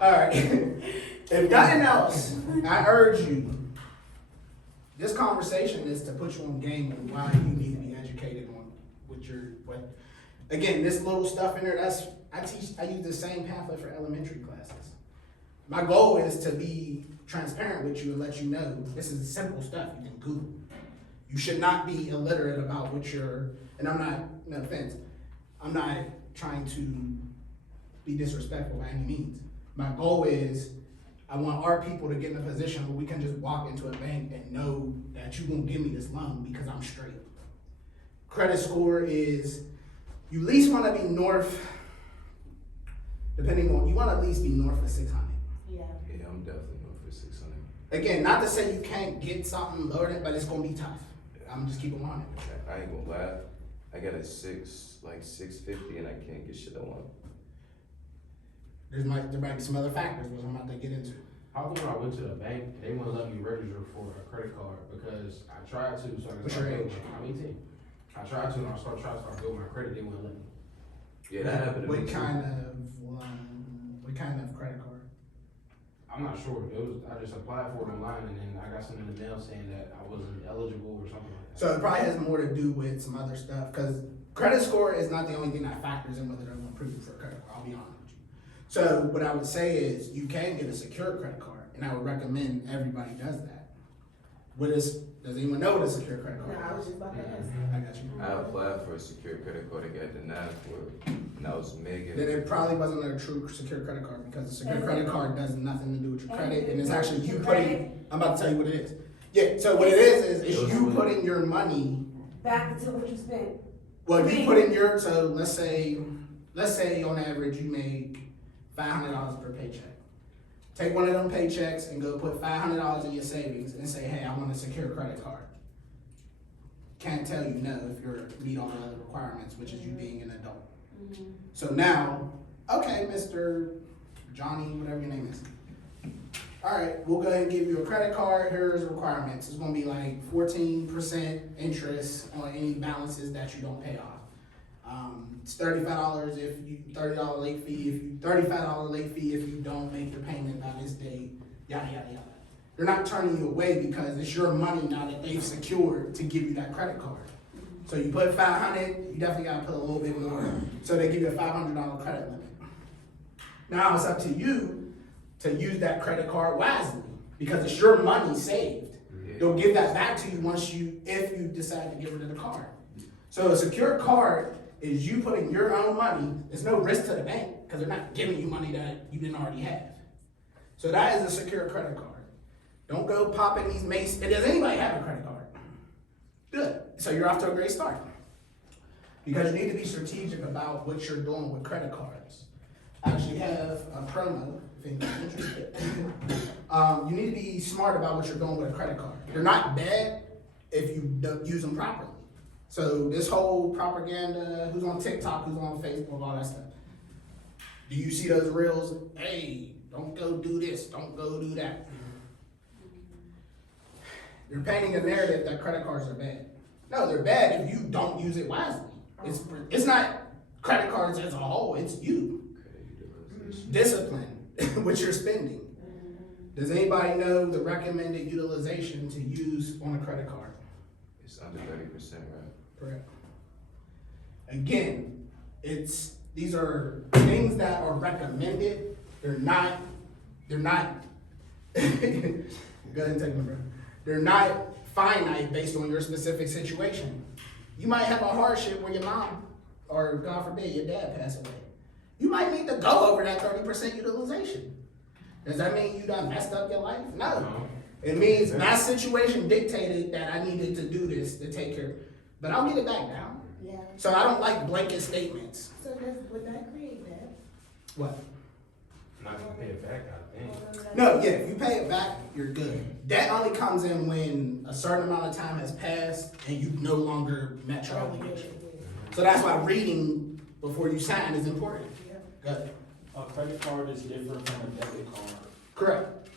All right. If nothing else, I urge you this conversation is to put you on game on why you need to be educated on what, again, this little stuff in there, I use the same pamphlet for elementary classes. My goal is to be transparent with you and let you know, this is simple stuff you can Google. You should not be illiterate about and I'm not, no offense, I'm not trying to be disrespectful by any means. My goal is, I want our people to get in a position where we can just walk into a bank and know that you won't give me this loan because I'm straight. Credit score is, you at least wanna be north, you wanna at least be north of 600. Yeah. Yeah, I'm definitely going for 600. Again, not to say you can't get something lower than, but it's gonna be tough. I'm just keeping on it. I ain't gonna lie. I got a 650 and I can't get shit I want. There might be some other factors which I'm about to get into. How come when I went to the bank, they wouldn't let me register for a credit card because I tried to, so I can What's start your building. age? I'm 18. I tried to, and I tried to start building my credit, they wouldn't let me. Yeah, that happened to me What too. kind of credit card? I'm not sure. I just applied for it online, and then I got something in the mail saying that I wasn't eligible or something like that. So it probably has more to do with some other stuff, because credit score is not the only thing that factors in whether they're gonna approve you for a credit card, I'll be honest with you. So what I would say is, you can get a secure credit card, and I would recommend everybody does that. Does anyone know what a secure credit card is? No, I was just about to ask. I got you. I applied for a secure credit card and got denied for it. And I was making. Then it probably wasn't a true secure credit card, because a secure credit card does nothing to do with your credit, and it's actually you putting, I'm about to tell you what it is. Yeah, so what it is it's you putting your money, Back into what you spent. well, you put in your, so let's say on average you make $500 per paycheck. Take one of them paychecks and go put $500 in your savings and say, hey, I want a secure credit card. Can't tell you no if you meet all the other requirements, which is you being an adult. So now, okay, Mr. Johnny, whatever your name is. All right, we'll go ahead and give you a credit card. Here's the requirements. It's gonna be like 14% interest on any balances that you don't pay off. It's $35 if you, $30 late fee if you, $35 late fee if you don't make your payment by this date, yada, yada, yada. They're not turning you away because it's your money now that they've secured to give you that credit card. So you put $500, you definitely gotta put a little bit more. So they give you a $500 credit limit. Now it's up to you to use that credit card wisely because it's your money saved. Yeah. They'll give that back to you if you decide to get rid of the card. So a secure card is you putting your own money. There's no risk to the bank because they're not giving you money that you didn't already have. So that is a secure credit card. Don't go popping these mace. Does anybody have a credit card? Good. So you're off to a great start. Because you need to be strategic about what you're doing with credit cards. I actually have a promo, if anyone's interested. You need to be smart about what you're doing with a credit card. They're not bad if you don't use them properly. So this whole propaganda, who's on TikTok, who's on Facebook, all that stuff. Do you see those reels? Hey, don't go do this, don't go do that. You're painting a narrative that credit cards are bad. No, they're bad if you don't use it wisely. It's not credit cards as a whole, it's you. Discipline what you're spending. Does anybody know the recommended utilization to use on a credit card? It's under 30%, right? Correct. Again, these are things that are recommended. They're not go ahead and take my breath. They're not finite based on your specific situation. You might have a hardship where your mom, or God forbid, your dad passed away. You might need to go over that 30% utilization. Does that mean you done messed up your life? No. It means my situation dictated that I needed to do this to take care, but I'll get it back down. Yeah. So I don't like blanket statements. So would that create that? What? Not gonna pay it back, I think. No, yeah, if you pay it back, you're good. That only comes in when a certain amount of time has passed and you no longer met your obligation. So that's why reading before you sign is important. Good. A credit card is different from a debit card. Correct.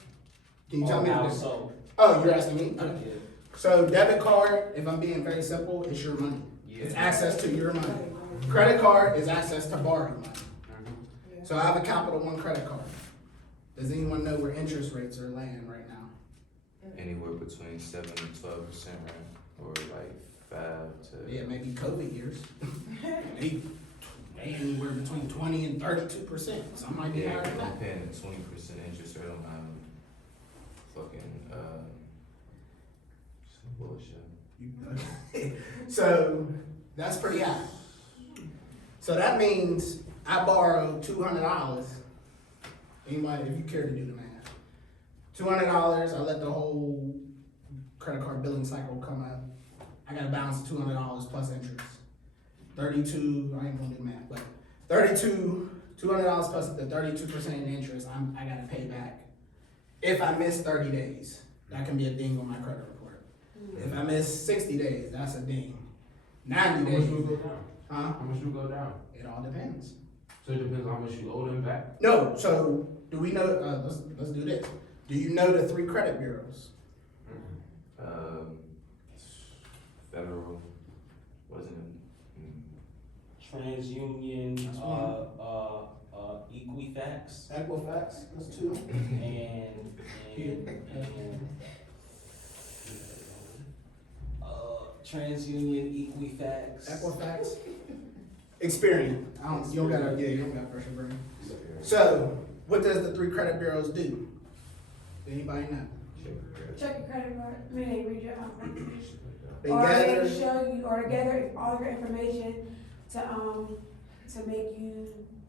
Can you tell me the How difference? so? Oh, you're asking me? Okay. Yeah. So debit card, if I'm being very simple, it's your money. It's access to your money. Credit card is access to borrowing money. So I have a Capital One credit card. Does anyone know where interest rates are laying right now? anywhere between 7 to 12%, right? Or like 5 to. Yeah, maybe COVID years. They anywhere between 20 and 32%. Some might be Yeah, higher than I'm that. paying a 20% interest rate on my fucking some bullshit. So that's pretty high. So that means I borrow $200. Anybody, if you care to do the math, $200. I let the whole credit card billing cycle come up. I got a balance of $200 plus interest. 32. I ain't gonna do the math, but 32. $200 plus the 32% in interest. I gotta pay back. If I miss 30 days, that can be a ding on my credit report. If I miss 60 days, that's a ding. 90 How much days. will go down? Huh? How much will go down? It all depends. So it depends on how much you owe them back? No, so do we know, let's do this. Do you know the 3 credit bureaus? Federal, wasn't it? TransUnion, That's one. Equifax, Equifax, that's 2. and, TransUnion, Equifax. Equifax. Experian. You don't got pressure burning. So, what does the 3 credit bureaus do? Anybody know? Check your credit card, I mean, they read your, They or gather, they show you, or gather all your information to make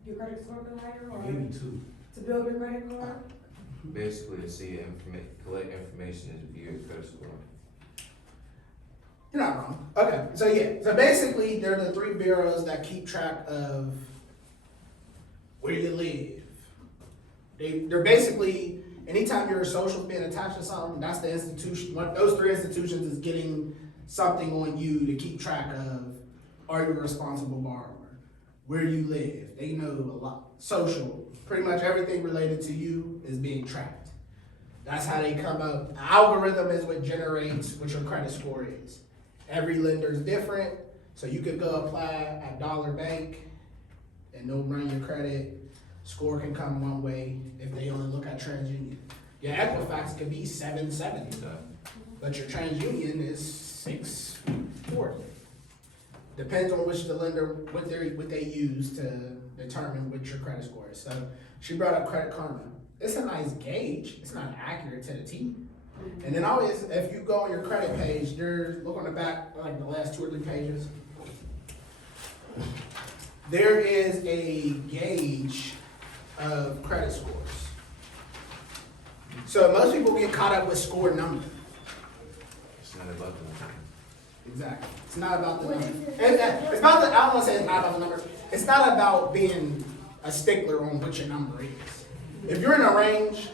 your credit score go higher, or Maybe 2. to build your credit card. Basically, to see collect information is view your credit score. you're not wrong. Okay, so yeah. So basically, they're the 3 bureaus that keep track of where you live. They're basically, anytime your social being attached to something, that's the institution. Those 3 institutions is getting something on you to keep track of. Are you a responsible borrower? Where you live? They know a lot. Social, pretty much everything related to you is being tracked. That's how they come up. The algorithm is what generates what your credit score is. Every lender is different, so you could go apply at Dollar Bank and they'll run your credit. Score can come one way if they only look at TransUnion. Your Equifax could be 770, but your TransUnion is 640. Depends on which the lender, what they use to determine what your credit score is. So she brought up Credit Karma. It's a nice gauge. It's not accurate to the T. And then always, if you go on your credit page, look on the back, like the last 2 or 3 pages. There is a gauge of credit scores. So most people get caught up with score number. It's not about the Exactly. It's not about the number. It's about the, I don't want to say it's not about the number. It's not about being a stickler on what your number is. If you're in a range,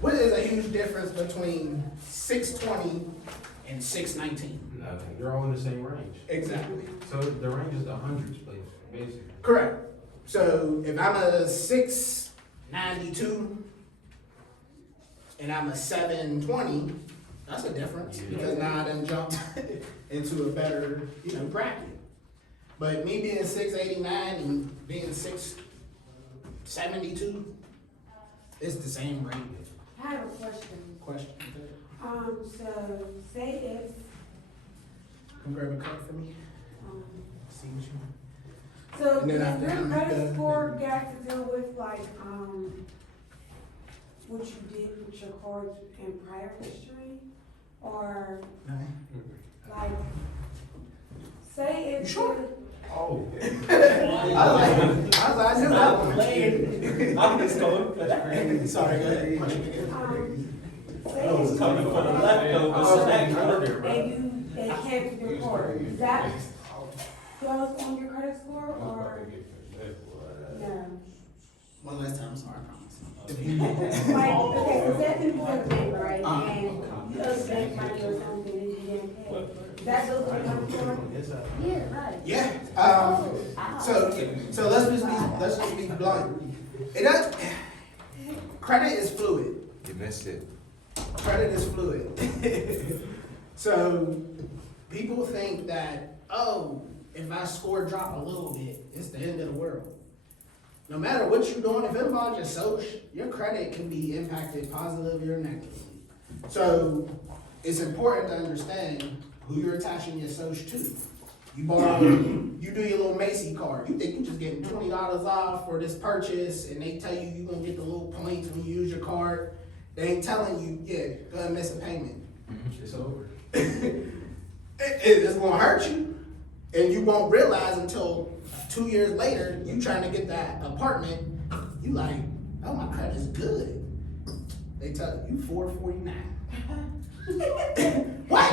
what is a huge difference between 620 and 619? nothing. You're all in the same range. Exactly. So the range is the hundreds, basically. Correct. So if I'm a 692 and I'm a 720, that's a difference because now I done jumped into a better, bracket. But me being 689 and being 672, it's the same rate. I have a question. So say if, Come grab a cup for me. See what you want. so And then if after your I'm credit done, score then- got to deal with like, what you did with your cards in prior history, or like, say if. You sure? Oh. I knew that one. I'm just going for that. Sorry, go ahead. Say I was if coming for the leftovers. they canceled your card, is that goes on your credit score, or no? One last time, sorry, I promise. Like, okay, so say if you go to the bank, right, and you owe the bank money or something and you didn't pay, that goes on your credit score? Yeah, right. Yeah. So let's just be blunt. It does. Credit is fluid. You missed it. Credit is fluid. So people think that, if my score drop a little bit, it's the end of the world. No matter what you're doing, if it involves your social, your credit can be impacted positively or negatively. So it's important to understand who you're attaching your social to. You borrow, you do your little Macy card. You think you're just getting $20 off for this purchase, and they tell you you're gonna get the little points when you use your card. They ain't telling you, yeah, go ahead and miss a payment. It's over. It's gonna hurt you, and you won't realize until 2 years later, you trying to get that apartment. You like, oh, my credit's good. They tell you $449. What?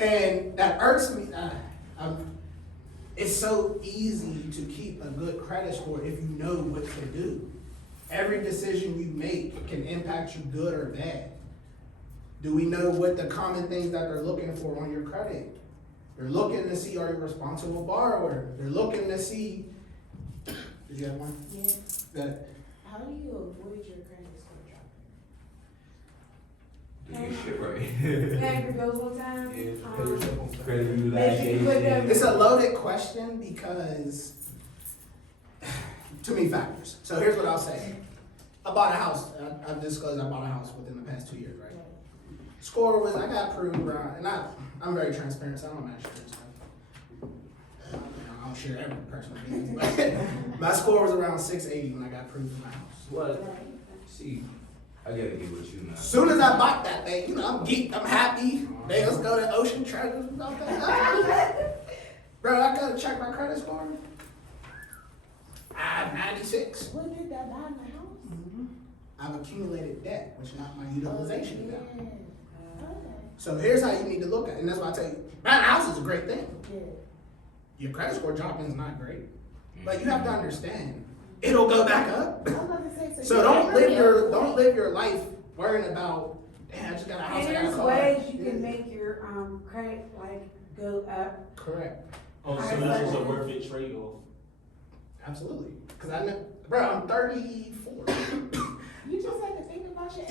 And that irks me. It's so easy to keep a good credit score if you know what to do. Every decision you make can impact you good or bad. Do we know what the common things that they're looking for on your credit? They're looking to see, are you a responsible borrower? They're looking to see, did you have one? Yeah. That, How do you avoid your credit score dropping? Do your shit right. Paying your bills on time. Credit Make sure you put them- it's a loaded question because too many factors. So here's what I'll say. I bought a house. I've disclosed I bought a house within the past 2 years, right? Score was, I got approved around, and I'm very transparent, so I don't match stuff. I don't share every personal thing, but my score was around 680 when I got approved for my house. What? See, I gotta get with you now. As soon as I bought that thing, you know, I'm geeked, I'm happy. They let's go to Ocean Treasures about that. Bro, I gotta check my credit score. 96. What did that buy in the house? I've accumulated debt, which is not my utilization Yeah. now. Okay. So here's how you need to look at it, and that's why I tell you, buying a house is a great thing. Yeah. Your credit score dropping is not great, but you have to understand, it'll go back up. I was about to say, So you don't can't live really don't live your life worrying about, damn, I just got a house, And I got a there's car. ways you can make your, credit, like, go up. Correct, Oh, so this was a worth it trade-off. absolutely. Cause I know, bro, I'm 34. You just had to think about your.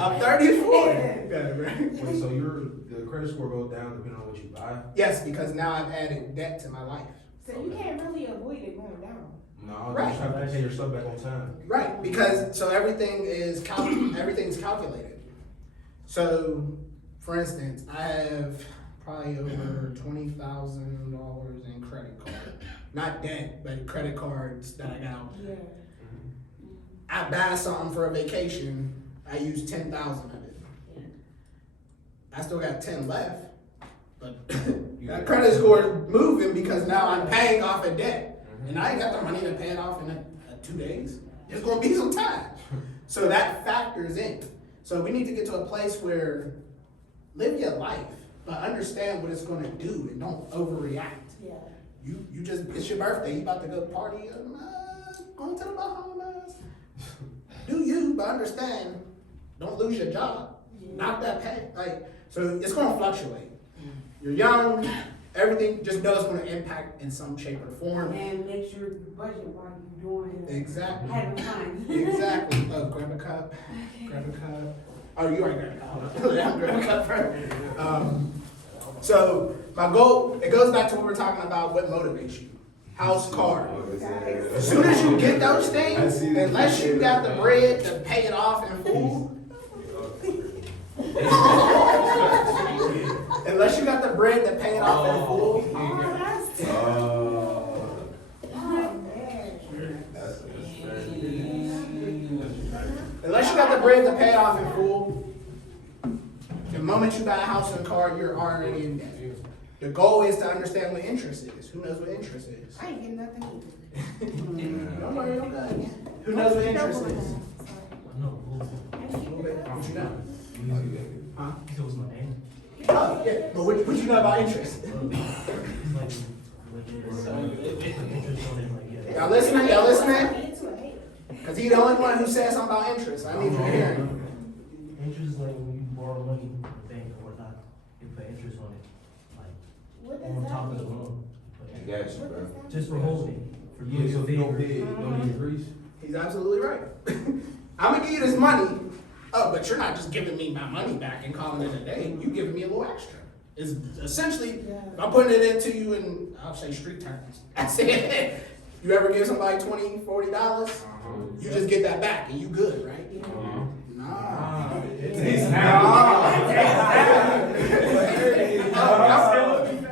I'm 34. Yeah, bro. Wait, so the credit score goes down depending on what you buy? Yes, because now I've added debt to my life. So you can't really avoid it going down. No, Right. you just have to pay your stuff back on time. Right, because so everything's calculated. So, for instance, I have probably over $20,000 in credit card, not debt, but credit cards that I got. Yeah. I buy something for a vacation, I use 10,000 of it. I still got 10 left, but that credit score is moving because now I'm paying off a debt, and I ain't got the money to pay it off in 2 days. There's gonna be some time, so that factors in. So we need to get to a place where live your life, but understand what it's gonna do, and don't overreact. Yeah. You just, it's your birthday, you about to go party, going to the Bahamas. Do you, but understand, don't lose your job. Knock that pay. Like, so it's gonna fluctuate. You're young, everything, just know it's gonna impact in some shape or form. And make sure you budget while you're doing, Exactly. having fun. Exactly. Oh, grab a cup. Grab a cup. Oh, you already grabbed a cup. I'm grabbing a cup first. So my goal, it goes back to what we're talking about, what motivates you. House, car. As soon as you get those things, unless you got the bread to pay it off in full, unless you got the bread to pay it off in full, Oh, that's. unless you got the bread to pay it off in full, the moment you buy a house and car, you're already in debt. The goal is to understand what interest is. Who knows what interest is? I ain't getting nothing either. Don't worry, don't go. Who knows what interest is? No, What you know? Huh? it was my name. Oh, yeah, but what you know about interest? Y'all listening? Y'all listening? Into a hater. Cause he the only one who said something about interest. I need you to hear him. Interest is like when you borrow money from the bank or not, you put interest on it, like What does on that top of the mean? loan. I got you, bro. Just for holding, for Yeah, doing so your if you don't favor. bid, don't increase. He's absolutely right. I'm gonna give you this money. Oh, but you're not just giving me my money back and calling it a day. You giving me a little extra. It's essentially, Yeah. I'm putting it into you in, I'll say street terms. I said, You ever give somebody $20, $40? You just get that back and you good, right? Nah.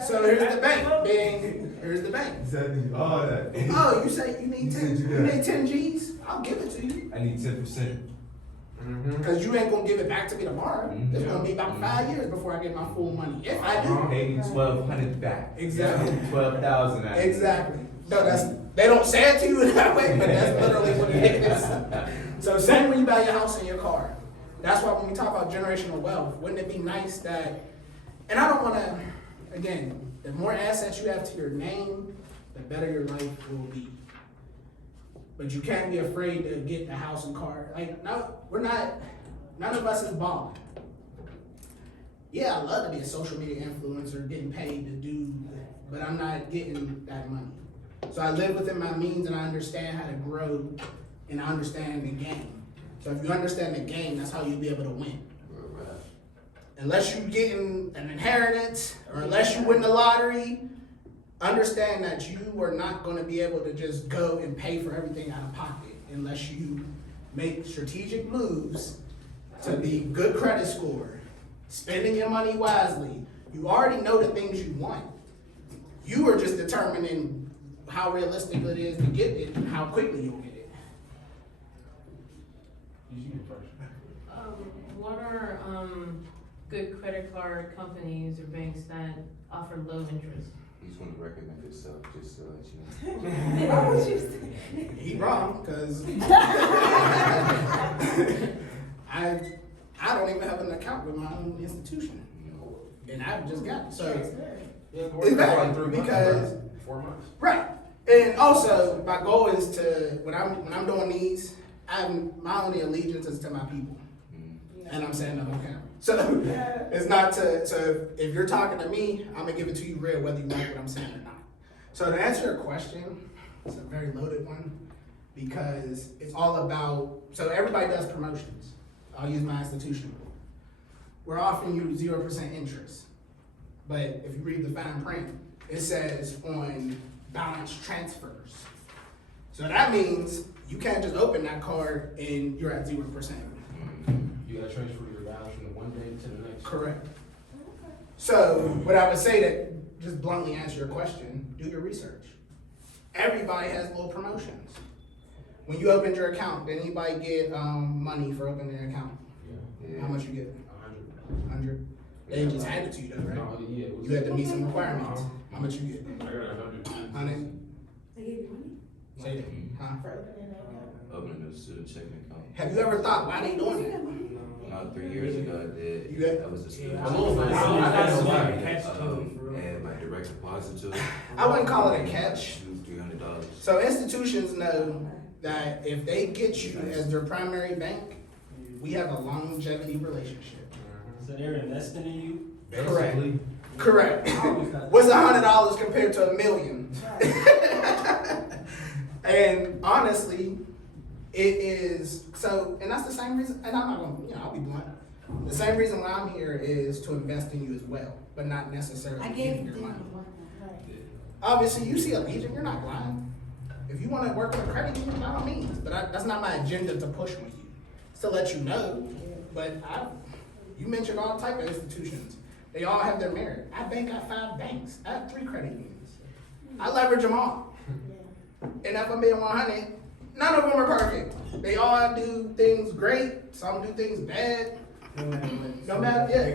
So here's the bank. Here's the bank. All that. Oh, you say you need 10 G's? I'll give it to you. I need 10%. Cause you ain't gonna give it back to me tomorrow. It's gonna be about 5 years before I get my full money. If I do. Pay me 1,200 back. Exactly. 12,000. Exactly. No, they don't say it to you in that way, but that's literally what it is. So same when you buy your house and your car. That's why when we talk about generational wealth, wouldn't it be nice that, and I don't wanna, again, the more assets you have to your name, the better your life will be. But you can't be afraid to get the house and car. Like, no, none of us is balling. Yeah, I love to be a social media influencer, getting paid to do, but I'm not getting that money. So I live within my means and I understand how to grow and I understand the game. So if you understand the game, that's how you'll be able to win. Unless you getting an inheritance or unless you win the lottery, understand that you are not going to be able to just go and pay for everything out of pocket unless you make strategic moves to be good credit score, spending your money wisely. You already know the things you want. You are just determining how realistic it is to get it and how quickly you'll get it. What are good credit card companies or banks that offer low interest? You just want to recommend yourself, just to let you know. Why would you say? He wrong, because I don't even have an account with my own institution. And I just got it. So exactly, because 4 months. right. And also my goal is to when I'm doing these, my only allegiance is to my people. And I'm saying that on camera. So it's not so if you're talking to me, I'm gonna give it to you real whether you like what I'm saying or not. So to answer your question, it's a very loaded one because it's all about, so everybody does promotions. I'll use my institution. We're offering you 0% interest. But if you read the fine print, it says on balance transfers. So that means you can't just open that card and you're at 0%. You gotta transfer your balance from the one day to the next. Correct. So what I would say that, just bluntly answer your question, do your research. Everybody has little promotions. When you opened your account, did anybody get money for opening their account? Yeah. How much you get? 100. 100? They didn't just hand it to you though, right? No, yeah. it was- You had to meet some requirements. How much you get? I got 100. 100? They give you money Say it. Huh? for opening that account. Opening a student checking account. Have you ever thought, why they doing that? About 3 years ago, I did. You got- I was a student. A little bit. I got some money. And my direct deposit to it. I wouldn't call it a catch. $300. So institutions know that if they get you as their primary bank, we have a longevity relationship. So they're investing in you? Correct. Correct. What's $100 compared to $1 million? And honestly, it is so, and that's the same reason, and I'm not gonna, I'll be blunt. The same reason why I'm here is to invest in you as well, but not necessarily I give gave you you your money. one. Obviously, you see a Legion, you're not blind. If you wanna work with a credit union, by all means, but that's not my agenda to push on you. It's to let you know, but you mentioned all type of institutions. They all have their merit. I bank at 5 banks. I have 3 credit unions. I leverage them all. And if I'm being 100, none of them are perfect. They all do things great. Some do things bad. No matter, yeah.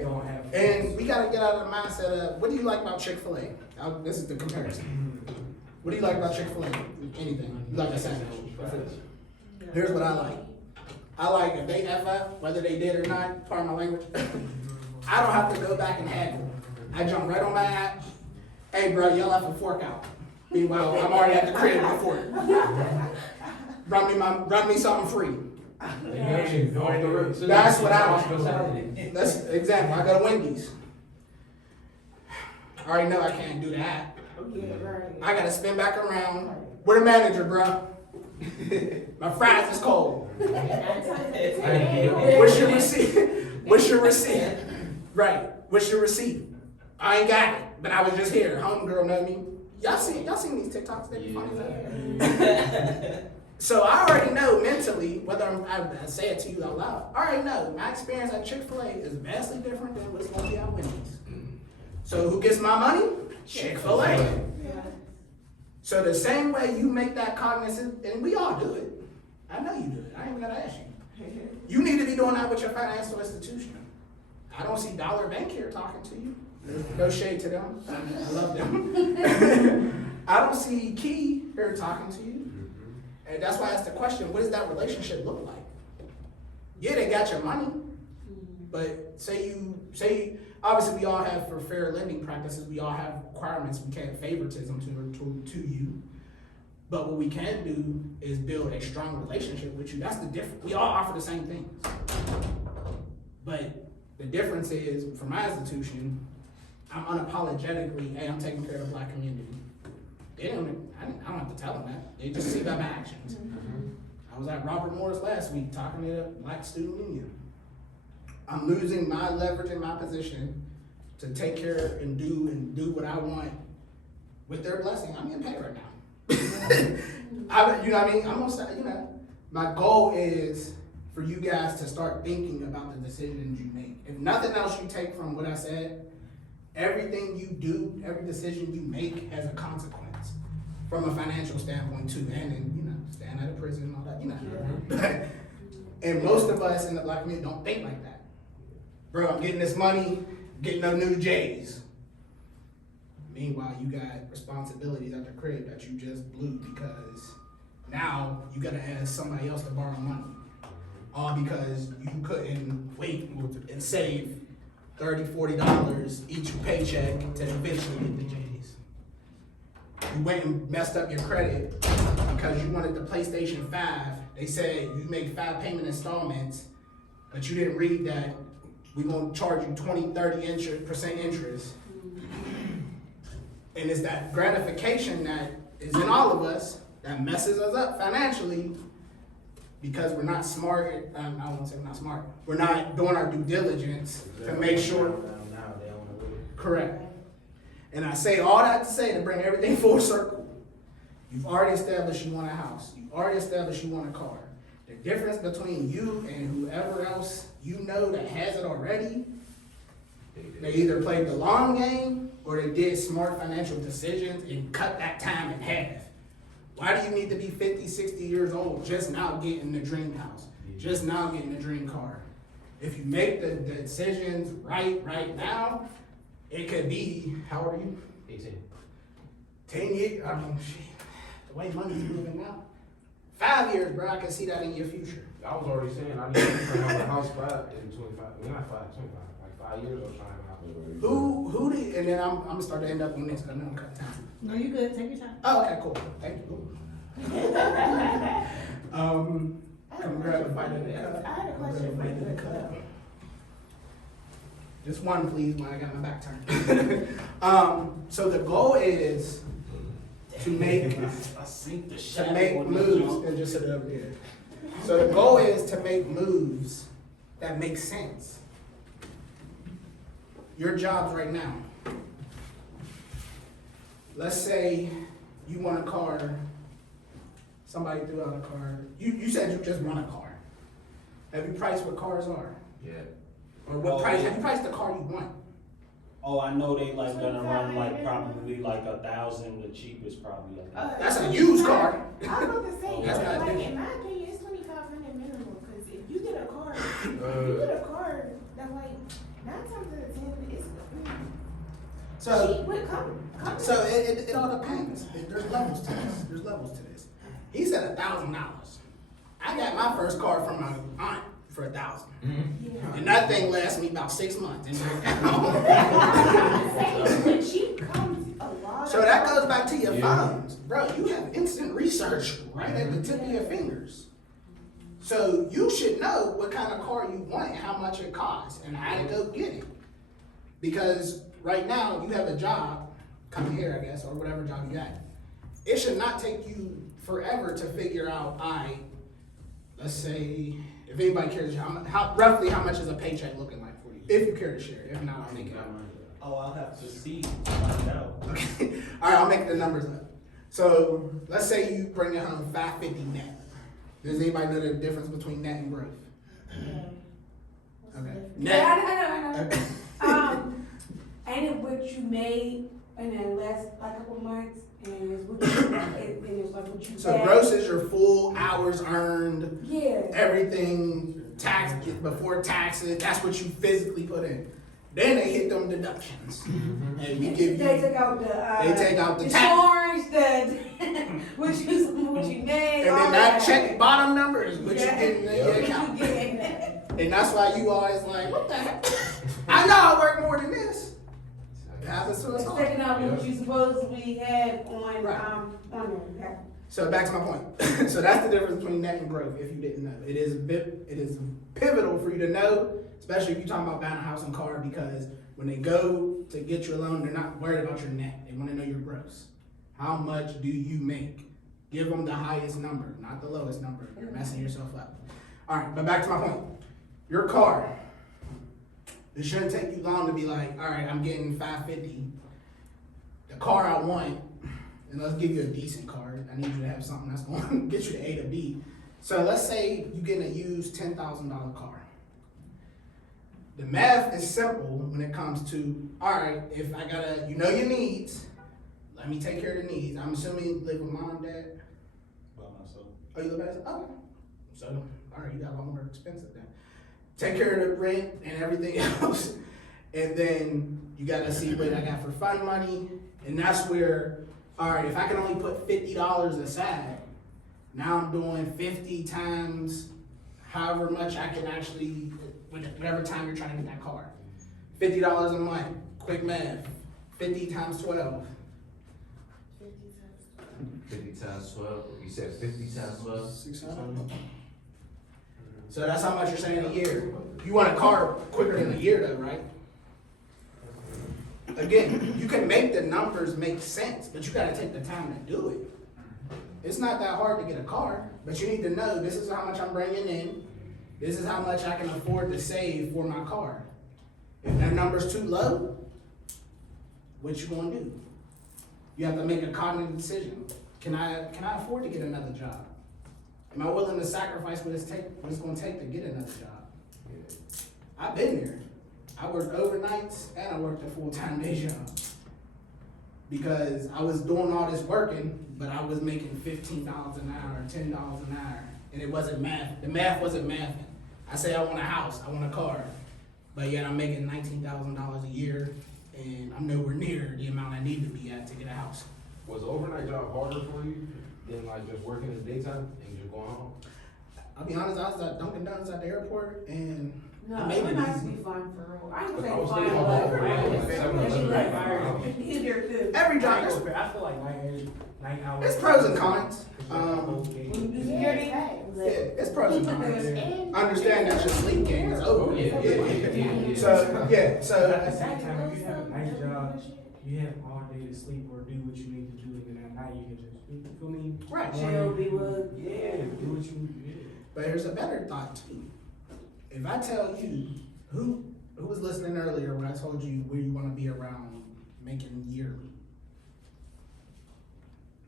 And we gotta get out of the mindset of, what do you like about Chick-fil-A? This is the comparison. What do you like about Chick-fil-A? Anything. You like a sandwich. Here's what I like. I like if they F up, whether they did or not, pardon my language, I don't have to go back and haggle. I jump right on my app. Hey bro, y'all left a fork out. Meanwhile, I'm already at the crib with a fork. Run me something free. That's what I like. That's exactly. I go to Wendy's. I already know I can't do that. I gotta spin back around. Where the manager, bro? My fries is cold. What's your receipt? What's your receipt? Right. What's your receipt? I ain't got it, but I was just here. Homegirl know me. Y'all seen these TikToks? They be funny. So I already know mentally, whether I say it to you out loud, I already know my experience at Chick-fil-A is vastly different than what's going to be at Wendy's. So who gets my money? Chick-fil-A. So the same way you make that cognizant, and we all do it. I know you do it. I ain't even gotta ask you. You need to be doing that with your financial institution. I don't see Dollar Bank here talking to you. No shade to them. I love them. I don't see Key here talking to you. And that's why I asked the question, what does that relationship look like? Yeah, they got your money, but obviously we all have, for fair lending practices, we all have requirements. We can't favoritism to you. But what we can do is build a strong relationship with you. That's the difference. We all offer the same things. But the difference is, for my institution, I'm unapologetically, hey, I'm taking care of the Black community. I don't have to tell them that. They just see by my actions. I was at Robert Morris last week talking to the Black Student Union. I'm losing my leverage in my position to take care and do what I want with their blessing. I'm getting paid right now. You know what I mean? I'm gonna say, my goal is for you guys to start thinking about the decisions you make. If nothing else you take from what I said, everything you do, every decision you make has a consequence from a financial standpoint too, and then, staying out of prison and all that, And most of us in the Black community don't think like that. Bro, I'm getting this money, getting no new J's. Meanwhile, you got responsibilities at the crib that you just blew because now you gotta ask somebody else to borrow money. All because you couldn't wait and save $30, $40 each paycheck to eventually get the J's. You went and messed up your credit because you wanted the PlayStation 5. They said you make 5 payment installments, but you didn't read that we gonna charge you 20-30% interest. And it's that gratification that is in all of us that messes us up financially because we're not smart. I don't want to say we're not smart. We're not doing our due diligence to make sure. Correct. And I say all that to say to bring everything full circle. You've already established you want a house. You've already established you want a car. The difference between you and whoever else you know that has it already, they either played the long game or they did smart financial decisions and cut that time in half. Why do you need to be 50, 60 years old just now getting the dream house, just now getting the dream car? If you make the decisions right now, it could be, how old are you? 18. 10 years, I mean, shit, the way money's moving now. 5 years, bro, I can see that in your future. I was already saying, I need to have a house by in 25, well, not 5, 25, like 5 years I was trying to have a house. Who did, and then I'm gonna start to end up on this because I know I'm cutting time. No, you good, take your time. Oh, okay, cool, thank you. Come grab a bite of the cup. I had a question for you. Just one, please, when I got my back turned. So the goal is to make moves, and just sit it over here. So the goal is to make moves that make sense. Your jobs right now. Let's say you want a car, somebody threw out a car. You said you just want a car. Have you priced what cars are? Yeah. Or what price, have you priced the car you want? Oh, I know they gonna run probably 1,000, the cheapest probably. That's a used car. I was about to say, That's not like, big. in my opinion, it's 2,500 minimum, because if you get a car, that like, 9 times out of 10, it's So, cheap with come. so it all depends. There's levels to this. He said $1,000. I got my first car from my aunt for $1,000. Yeah. And that thing lasts me about 6 months. And The cheap comes a lot. so that goes back to your phones. Bro, you have instant research right at the tip of your fingers. So you should know what kind of car you want and how much it costs and how to go get it. Because right now you have a job, come here I guess, or whatever job you got. It should not take you forever to figure out, let's say, if anybody cares, roughly how much is a paycheck looking like for you? If you care to share, if not, I'll make it up. Oh, I'll have to see, find out. Okay, all right, I'll make the numbers up. So let's say you bring it home 550 net. Does anybody know the difference between net and gross? Okay. Yeah, Net. I know. Okay. Ain't it what you made in the last like couple months, and it's what you, and it's like what you. So paid? gross is your full hours earned, Yeah. everything tax before taxes. That's what you physically put in. Then they hit them deductions, and we give They you. took out the. They take out the insurance, the what you made. And all then that check bottom number is what Yeah. you get in your What account. you getting? And that's why you always like, what the heck? I know I work more than this. It happens to us It's all. taking out what you supposedly have on, Right. on there. So back to my point. So that's the difference between net and growth, if you didn't know. It is pivotal for you to know, especially if you're talking about buying a house and car, because when they go to get your loan, they're not worried about your net. They want to know your gross. How much do you make? Give them the highest number, not the lowest number. You're messing yourself up. All right, but back to my point. Your car. It shouldn't take you long to be like, all right, I'm getting 550. The car I want, and let's give you a decent car. I need you to have something that's going to get you to A to B. So let's say you're getting a used $10,000 car. The math is simple when it comes to, all right, if I gotta, you know your needs, let me take care of the needs. I'm assuming you live with mom and dad. By myself. Oh, you live by yourself? Okay. So, all right, you got a lot more expensive then. Take care of the rent and everything else. And then you gotta see what I got for fund money. And that's where, all right, if I can only put $50 aside, now I'm doing 50 times however much I can actually, whatever time you're trying to get that car. $50 a month, quick math, 50 times 12. 50 times 12, you said 50 times 12? 600. So that's how much you're saying a year. You want a car quicker than a year though, right? Again, you can make the numbers make sense, but you gotta take the time to do it. It's not that hard to get a car, but you need to know this is how much I'm bringing in. This is how much I can afford to save for my car. If that number's too low, what you gonna do? You have to make a cognitive decision. Can I afford to get another job? Am I willing to sacrifice what it's gonna take to get another job? Yeah. I've been there. I worked overnights and I worked a full-time day job. Because I was doing all this working, but I was making $15 an hour, $10 an hour, and it wasn't math. The math wasn't mathing. I say I want a house, I want a car, but yet I'm making $19,000 a year, and I'm nowhere near the amount I need to be at to get a house. Was the overnight job harder for you than like just working in the daytime and just going home? I'll be honest, I was at Dunkin' Donuts at the airport, and No, I made it it might easy. be fun for real. I ain't I saying was fun, thinking but about overnight, like 7-Eleven, like, like, easier too. Every I job, feel like 9 hours. it's pros and cons. When you do Yeah, security, Yeah, it's pros and cons. And- Understand that your sleep game is over. Oh, yeah. So, yeah, At the so, same time, if you have a night job, you have all day to sleep or do what you need to do, and then at night you can just, you feel me? right. chill, be with. Yeah, do what you, yeah. But here's a better thought too. If I tell you, who was listening earlier when I told you where you want to be around making yearly?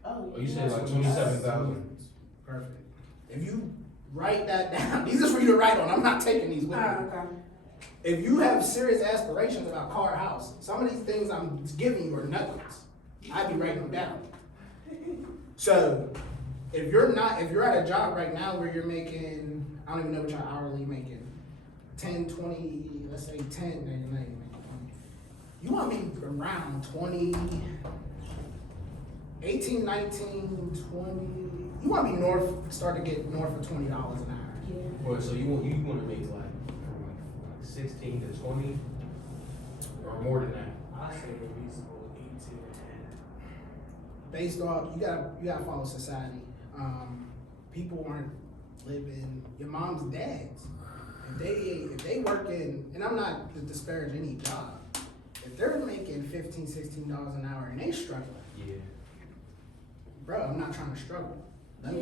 Oh, Oh, you said like 27,000. Perfect. If you write that down, these are for you to write on. I'm not taking these with me. Okay. If you have serious aspirations about car, house, some of these things I'm giving you are nuggets. I'd be writing them down. So, if you're at a job right now where you're making, I don't even know what your hourly making, 10, 20, let's say 10, no, you're not even making 20. You want to be around 20, 18, 19, 20. You want to be start to get north of $20 an hour. Well, so you want to make like 16 to 20 or more than that? I say at least 8 to 10. Based off, you gotta follow society. People aren't living, your mom's dads. If they working, and I'm not to disparage any job, if they're making $15, $16 an hour and they struggling, Yeah. bro, I'm not trying to struggle. Yeah.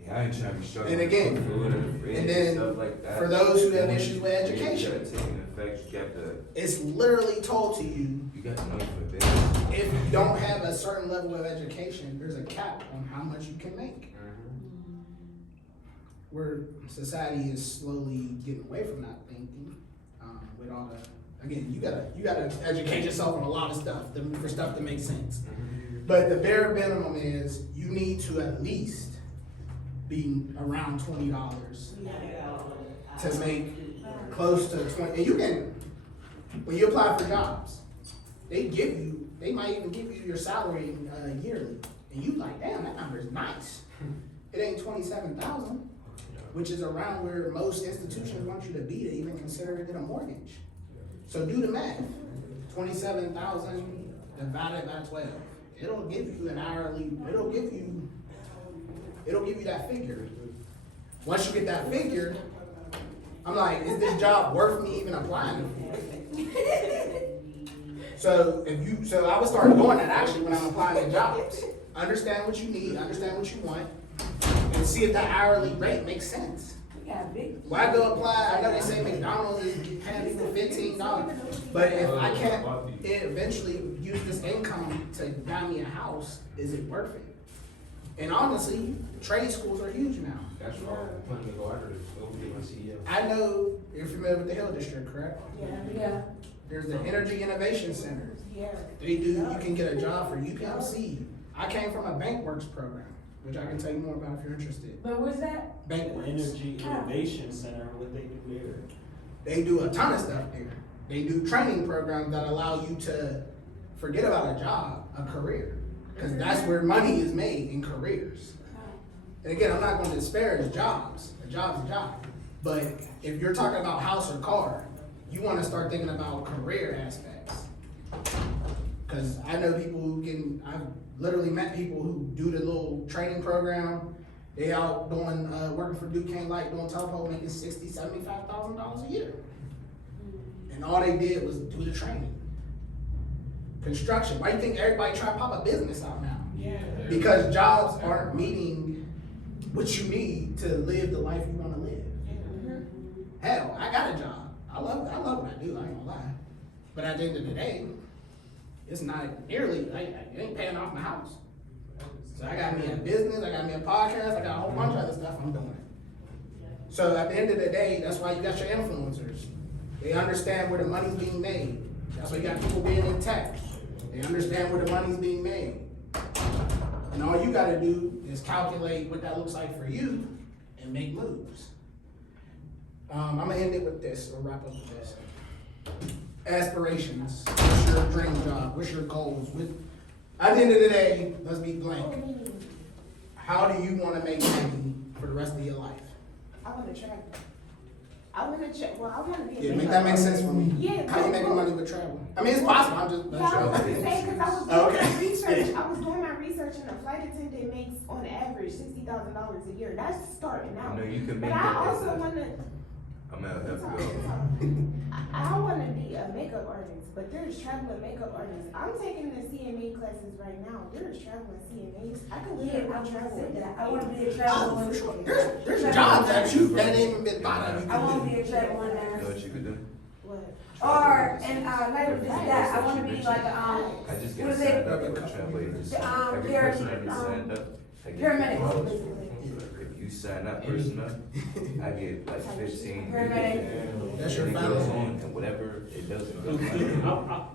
Yeah, I ain't trying to be struggling. And again, with food and the fridge and then stuff like that. for those who have Then issues with education, You gotta take into effect, you got to, it's literally told to you, you got to know for business. if you don't have a certain level of education, there's a cap on how much you can make. Where society is slowly getting away from that thinking, with all the, again, you gotta educate yourself on a lot of stuff, for stuff to make sense. But the bare minimum is, you need to at least be around $20 to make close to 20, and you can, when you apply for jobs, they might even give you your salary yearly, and you like, damn, that number is nice. It ain't 27,000, which is around where most institutions want you to be to even consider it a mortgage. So do the math. 27,000 divided by 12. It'll give you an hourly. It'll give you that figure. Once you get that figure, I'm like, is this job worth me even applying for? So I would start doing that actually when I'm applying to jobs. Understand what you need, understand what you want, and see if that hourly rate makes sense. When I go apply, I know they say McDonald's is paying people $15, but if I can't eventually use this income to buy me a house, is it worth it? And honestly, trade schools are huge now. That's why I'm planning to go after this, go get my CEO. I know you're familiar with the Hill District, correct? Yeah. There's the Energy Innovation Center. Yeah. You can get a job for UPMC. I came from a BankWorks program, which I can tell you more about if you're interested. But where's that? BankWorks. Energy Innovation Center, what they do there? They do a ton of stuff there. They do training programs that allow you to forget about a job, a career. Because that's where money is made, in careers. And again, I'm not going to disparage jobs. A job's a job. But if you're talking about house or car, you want to start thinking about career aspects. Because I know people I've literally met people who do the little training program. They out doing, working for Duquesne Light, doing telephone, making $60,000, $75,000 a year. And all they did was do the training. Construction, why do you think everybody try to pop a business out now? Yeah. Because jobs aren't meeting what you need to live the life you want to live. Hell, I got a job. I love what I do, I ain't gonna lie. But at the end of the day, it's not nearly, it ain't paying off my house. So I got me a business, I got me a podcast, I got a whole bunch of other stuff I'm doing. So at the end of the day, that's why you got your influencers. They understand where the money's being made. That's why you got people being in tech. They understand where the money's being made. And all you gotta do is calculate what that looks like for you and make moves. I'm gonna end it with this, or wrap up with this. Aspirations. What's your dream job? What's your goals? At the end of the day, let's be blank. How do you wanna make money for the rest of your life? I wanna travel. I wanna be a Yeah, make makeup that make artist. sense for me. Yeah, How you making money with travel? I mean, it's possible, I'm just Yeah, not I was sure. gonna say, cause I was doing Okay. my research, and a flight attendant makes on average $60,000 a year. That's starting out. You know, you can But make I that as also a, wanna, I'm gonna help you it's out. I wanna be a makeup artist, but there's traveling makeup artists. I'm taking the CNA classes right now. There's traveling CNAs. I can Yeah, literally I was travel. gonna say that. I wanna be a Oh, traveler. for sure. There's jobs that ain't even been thought of. You I wanna can be a traveler You know nurse. what you could do? What? Or, like with that, I wanna be like, I just what got is signed it? up for a travel agency. The, Every person that gets signed up, I get paramedics. $50. If you sign that person up, I get like 15. Paramedic. That's your And it family. goes on, and whatever it doesn't go.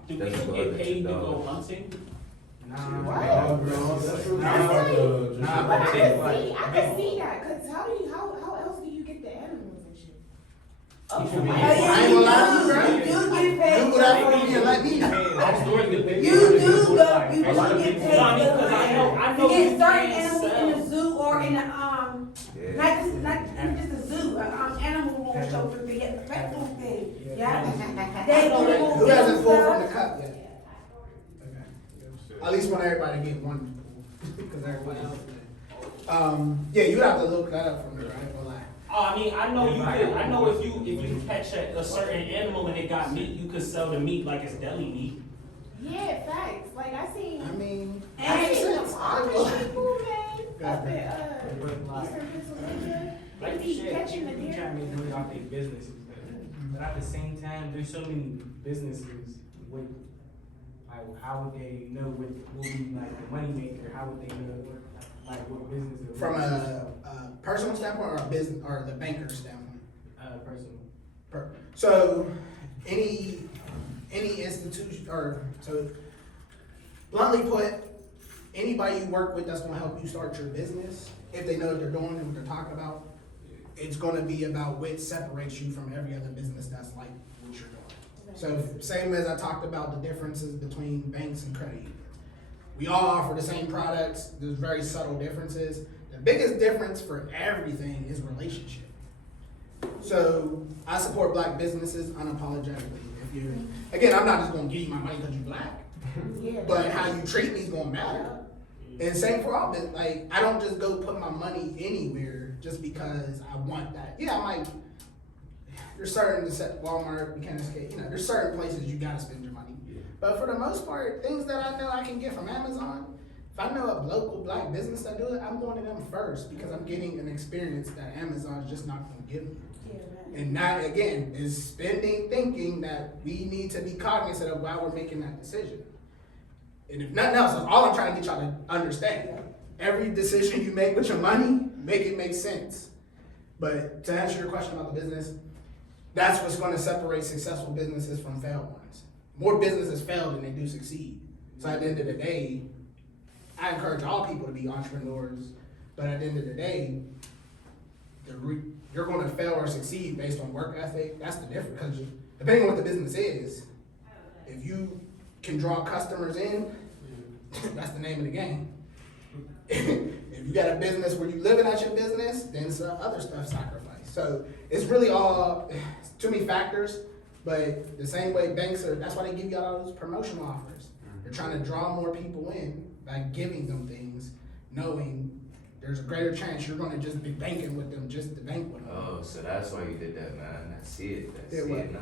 Do people get paid to go hunting? But I can see that, cause how else do you get the animals and shit? I ain't gonna lie to you, bro. You do get paid. Do what I want and let me know. You do go, you A lot do of get people- paid. No, I mean, 'cause I know You get you certain can't animals sell. in the zoo or in the, Yeah. not even just a zoo, animal shelter, they get the pet food thing, yeah? They do. Who hasn't pulled from the cup yet? Okay. At least want everybody to get one, because everybody else did. Yeah, you have to look that up for me, right? I ain't gonna lie. Oh, I mean, I know if you catch a certain animal and it got meat, you could sell the meat like it's deli meat. Yeah, facts. Like I seen. I mean, I makes seen sense. all these people, man. Go Up ahead. at, But like, Eastern Pennsylvania, like they you be said, catching the people deer. trying to make money off their businesses, but at the same time, there's so many businesses with, like, how would they know what will be like the money maker? How would they know like what business? they're From running? a personal standpoint or a business, or the banker standpoint? Personal. So, any institution, or, so, bluntly put, anybody you work with that's gonna help you start your business, if they know what they're doing and what they're talking about, it's gonna be about what separates you from every other business that's like what you're doing. So, same as I talked about the differences between banks and credit unions. We all offer the same products, there's very subtle differences. The biggest difference for everything is relationship. So, I support black businesses unapologetically. If you, again, I'm not just gonna give you my money because you're black, Yeah. but how you treat me is gonna matter. And same for all business. Like, I don't just go put my money anywhere just because I want that. Yeah, I might. There's certain Walmart, we can't escape. You know, there's certain places you gotta spend your money. But for the most part, things that I know I can get from Amazon, if I know a local black business that do it, I'm going to them first because I'm getting an experience that Amazon's just not gonna give me. And that, again, is spending thinking that we need to be cognizant of while we're making that decision. And if nothing else, all I'm trying to get y'all to understand. Every decision you make with your money, make it make sense. But to answer your question about the business, that's what's gonna separate successful businesses from failed ones. More businesses fail than they do succeed. So at the end of the day, I encourage all people to be entrepreneurs, but at the end of the day, you're gonna fail or succeed based on work ethic. That's the difference, because depending on what the business is, if you can draw customers in, that's the name of the game. If you got a business where you living at your business, then some other stuff sacrificed. So it's really all, it's too many factors, but the same way banks are, that's why they give you all those promotional offers. They're trying to draw more people in by giving them things, knowing there's a greater chance you're gonna just be banking with them just to bank with them. Oh, so that's why you did that, man. I see it. I Yeah, see what? it now.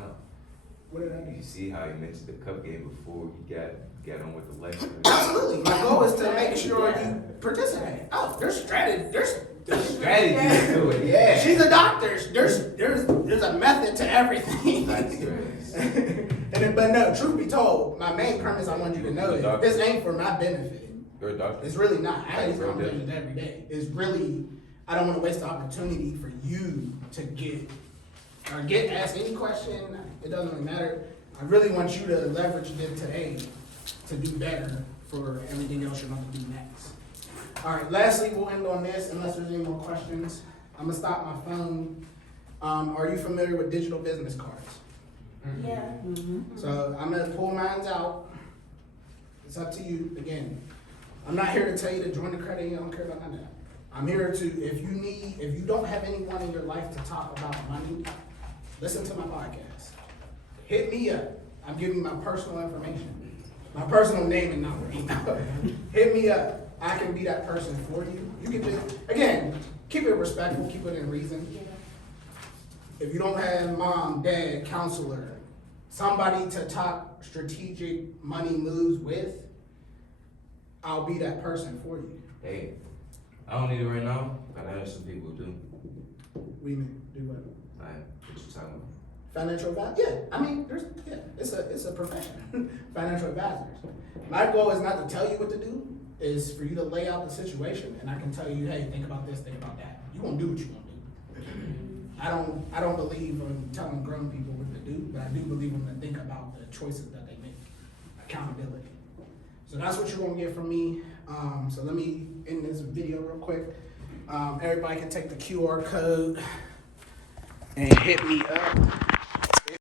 What did I do? You see how you mentioned the cup game before you got on with the lecture. Absolutely. My goal is to make sure you participate. Oh, there's strategy. There's Strategy to it, yeah. She's a doctor. There's a method to everything. That's great. But no, truth be told, my main premise I want you to know is this ain't for my benefit. You're a doctor. It's really not. I have these Real conversations every day. It's really, I don't want to waste the opportunity for you to get asked any question. It doesn't really matter. I really want you to leverage it today to do better for everything else you're going to do next. All right, lastly, we'll end on this unless there's any more questions. I'm going to stop my phone. Are you familiar with digital business cards? Yeah. So I'm going to pull mine out. It's up to you. Again, I'm not here to tell you to join the credit union. I don't care about none of that. I'm here to, if you don't have anyone in your life to talk about money, listen to my podcast. Hit me up. I'm giving you my personal information. My personal name and number, email. Hit me up. I can be that person for you. You can just, again, keep it respectful, keep it in reason. If you don't have mom, dad, counselor, somebody to talk strategic money moves with, I'll be that person for you. Hey, I don't need it right now, but I know some people do. What do you mean? Do what? Like, what you talking about? Financial advisor? Yeah, I mean, it's a profession. Financial advisors. My goal is not to tell you what to do, is for you to lay out the situation, and I can tell you, hey, think about this, think about that. You gonna do what you gonna do. I don't believe in telling grown people what to do, but I do believe in them to think about the choices that they make. Accountability. So that's what you're gonna get from me. So let me end this video real quick. Everybody can take the QR code and hit me up.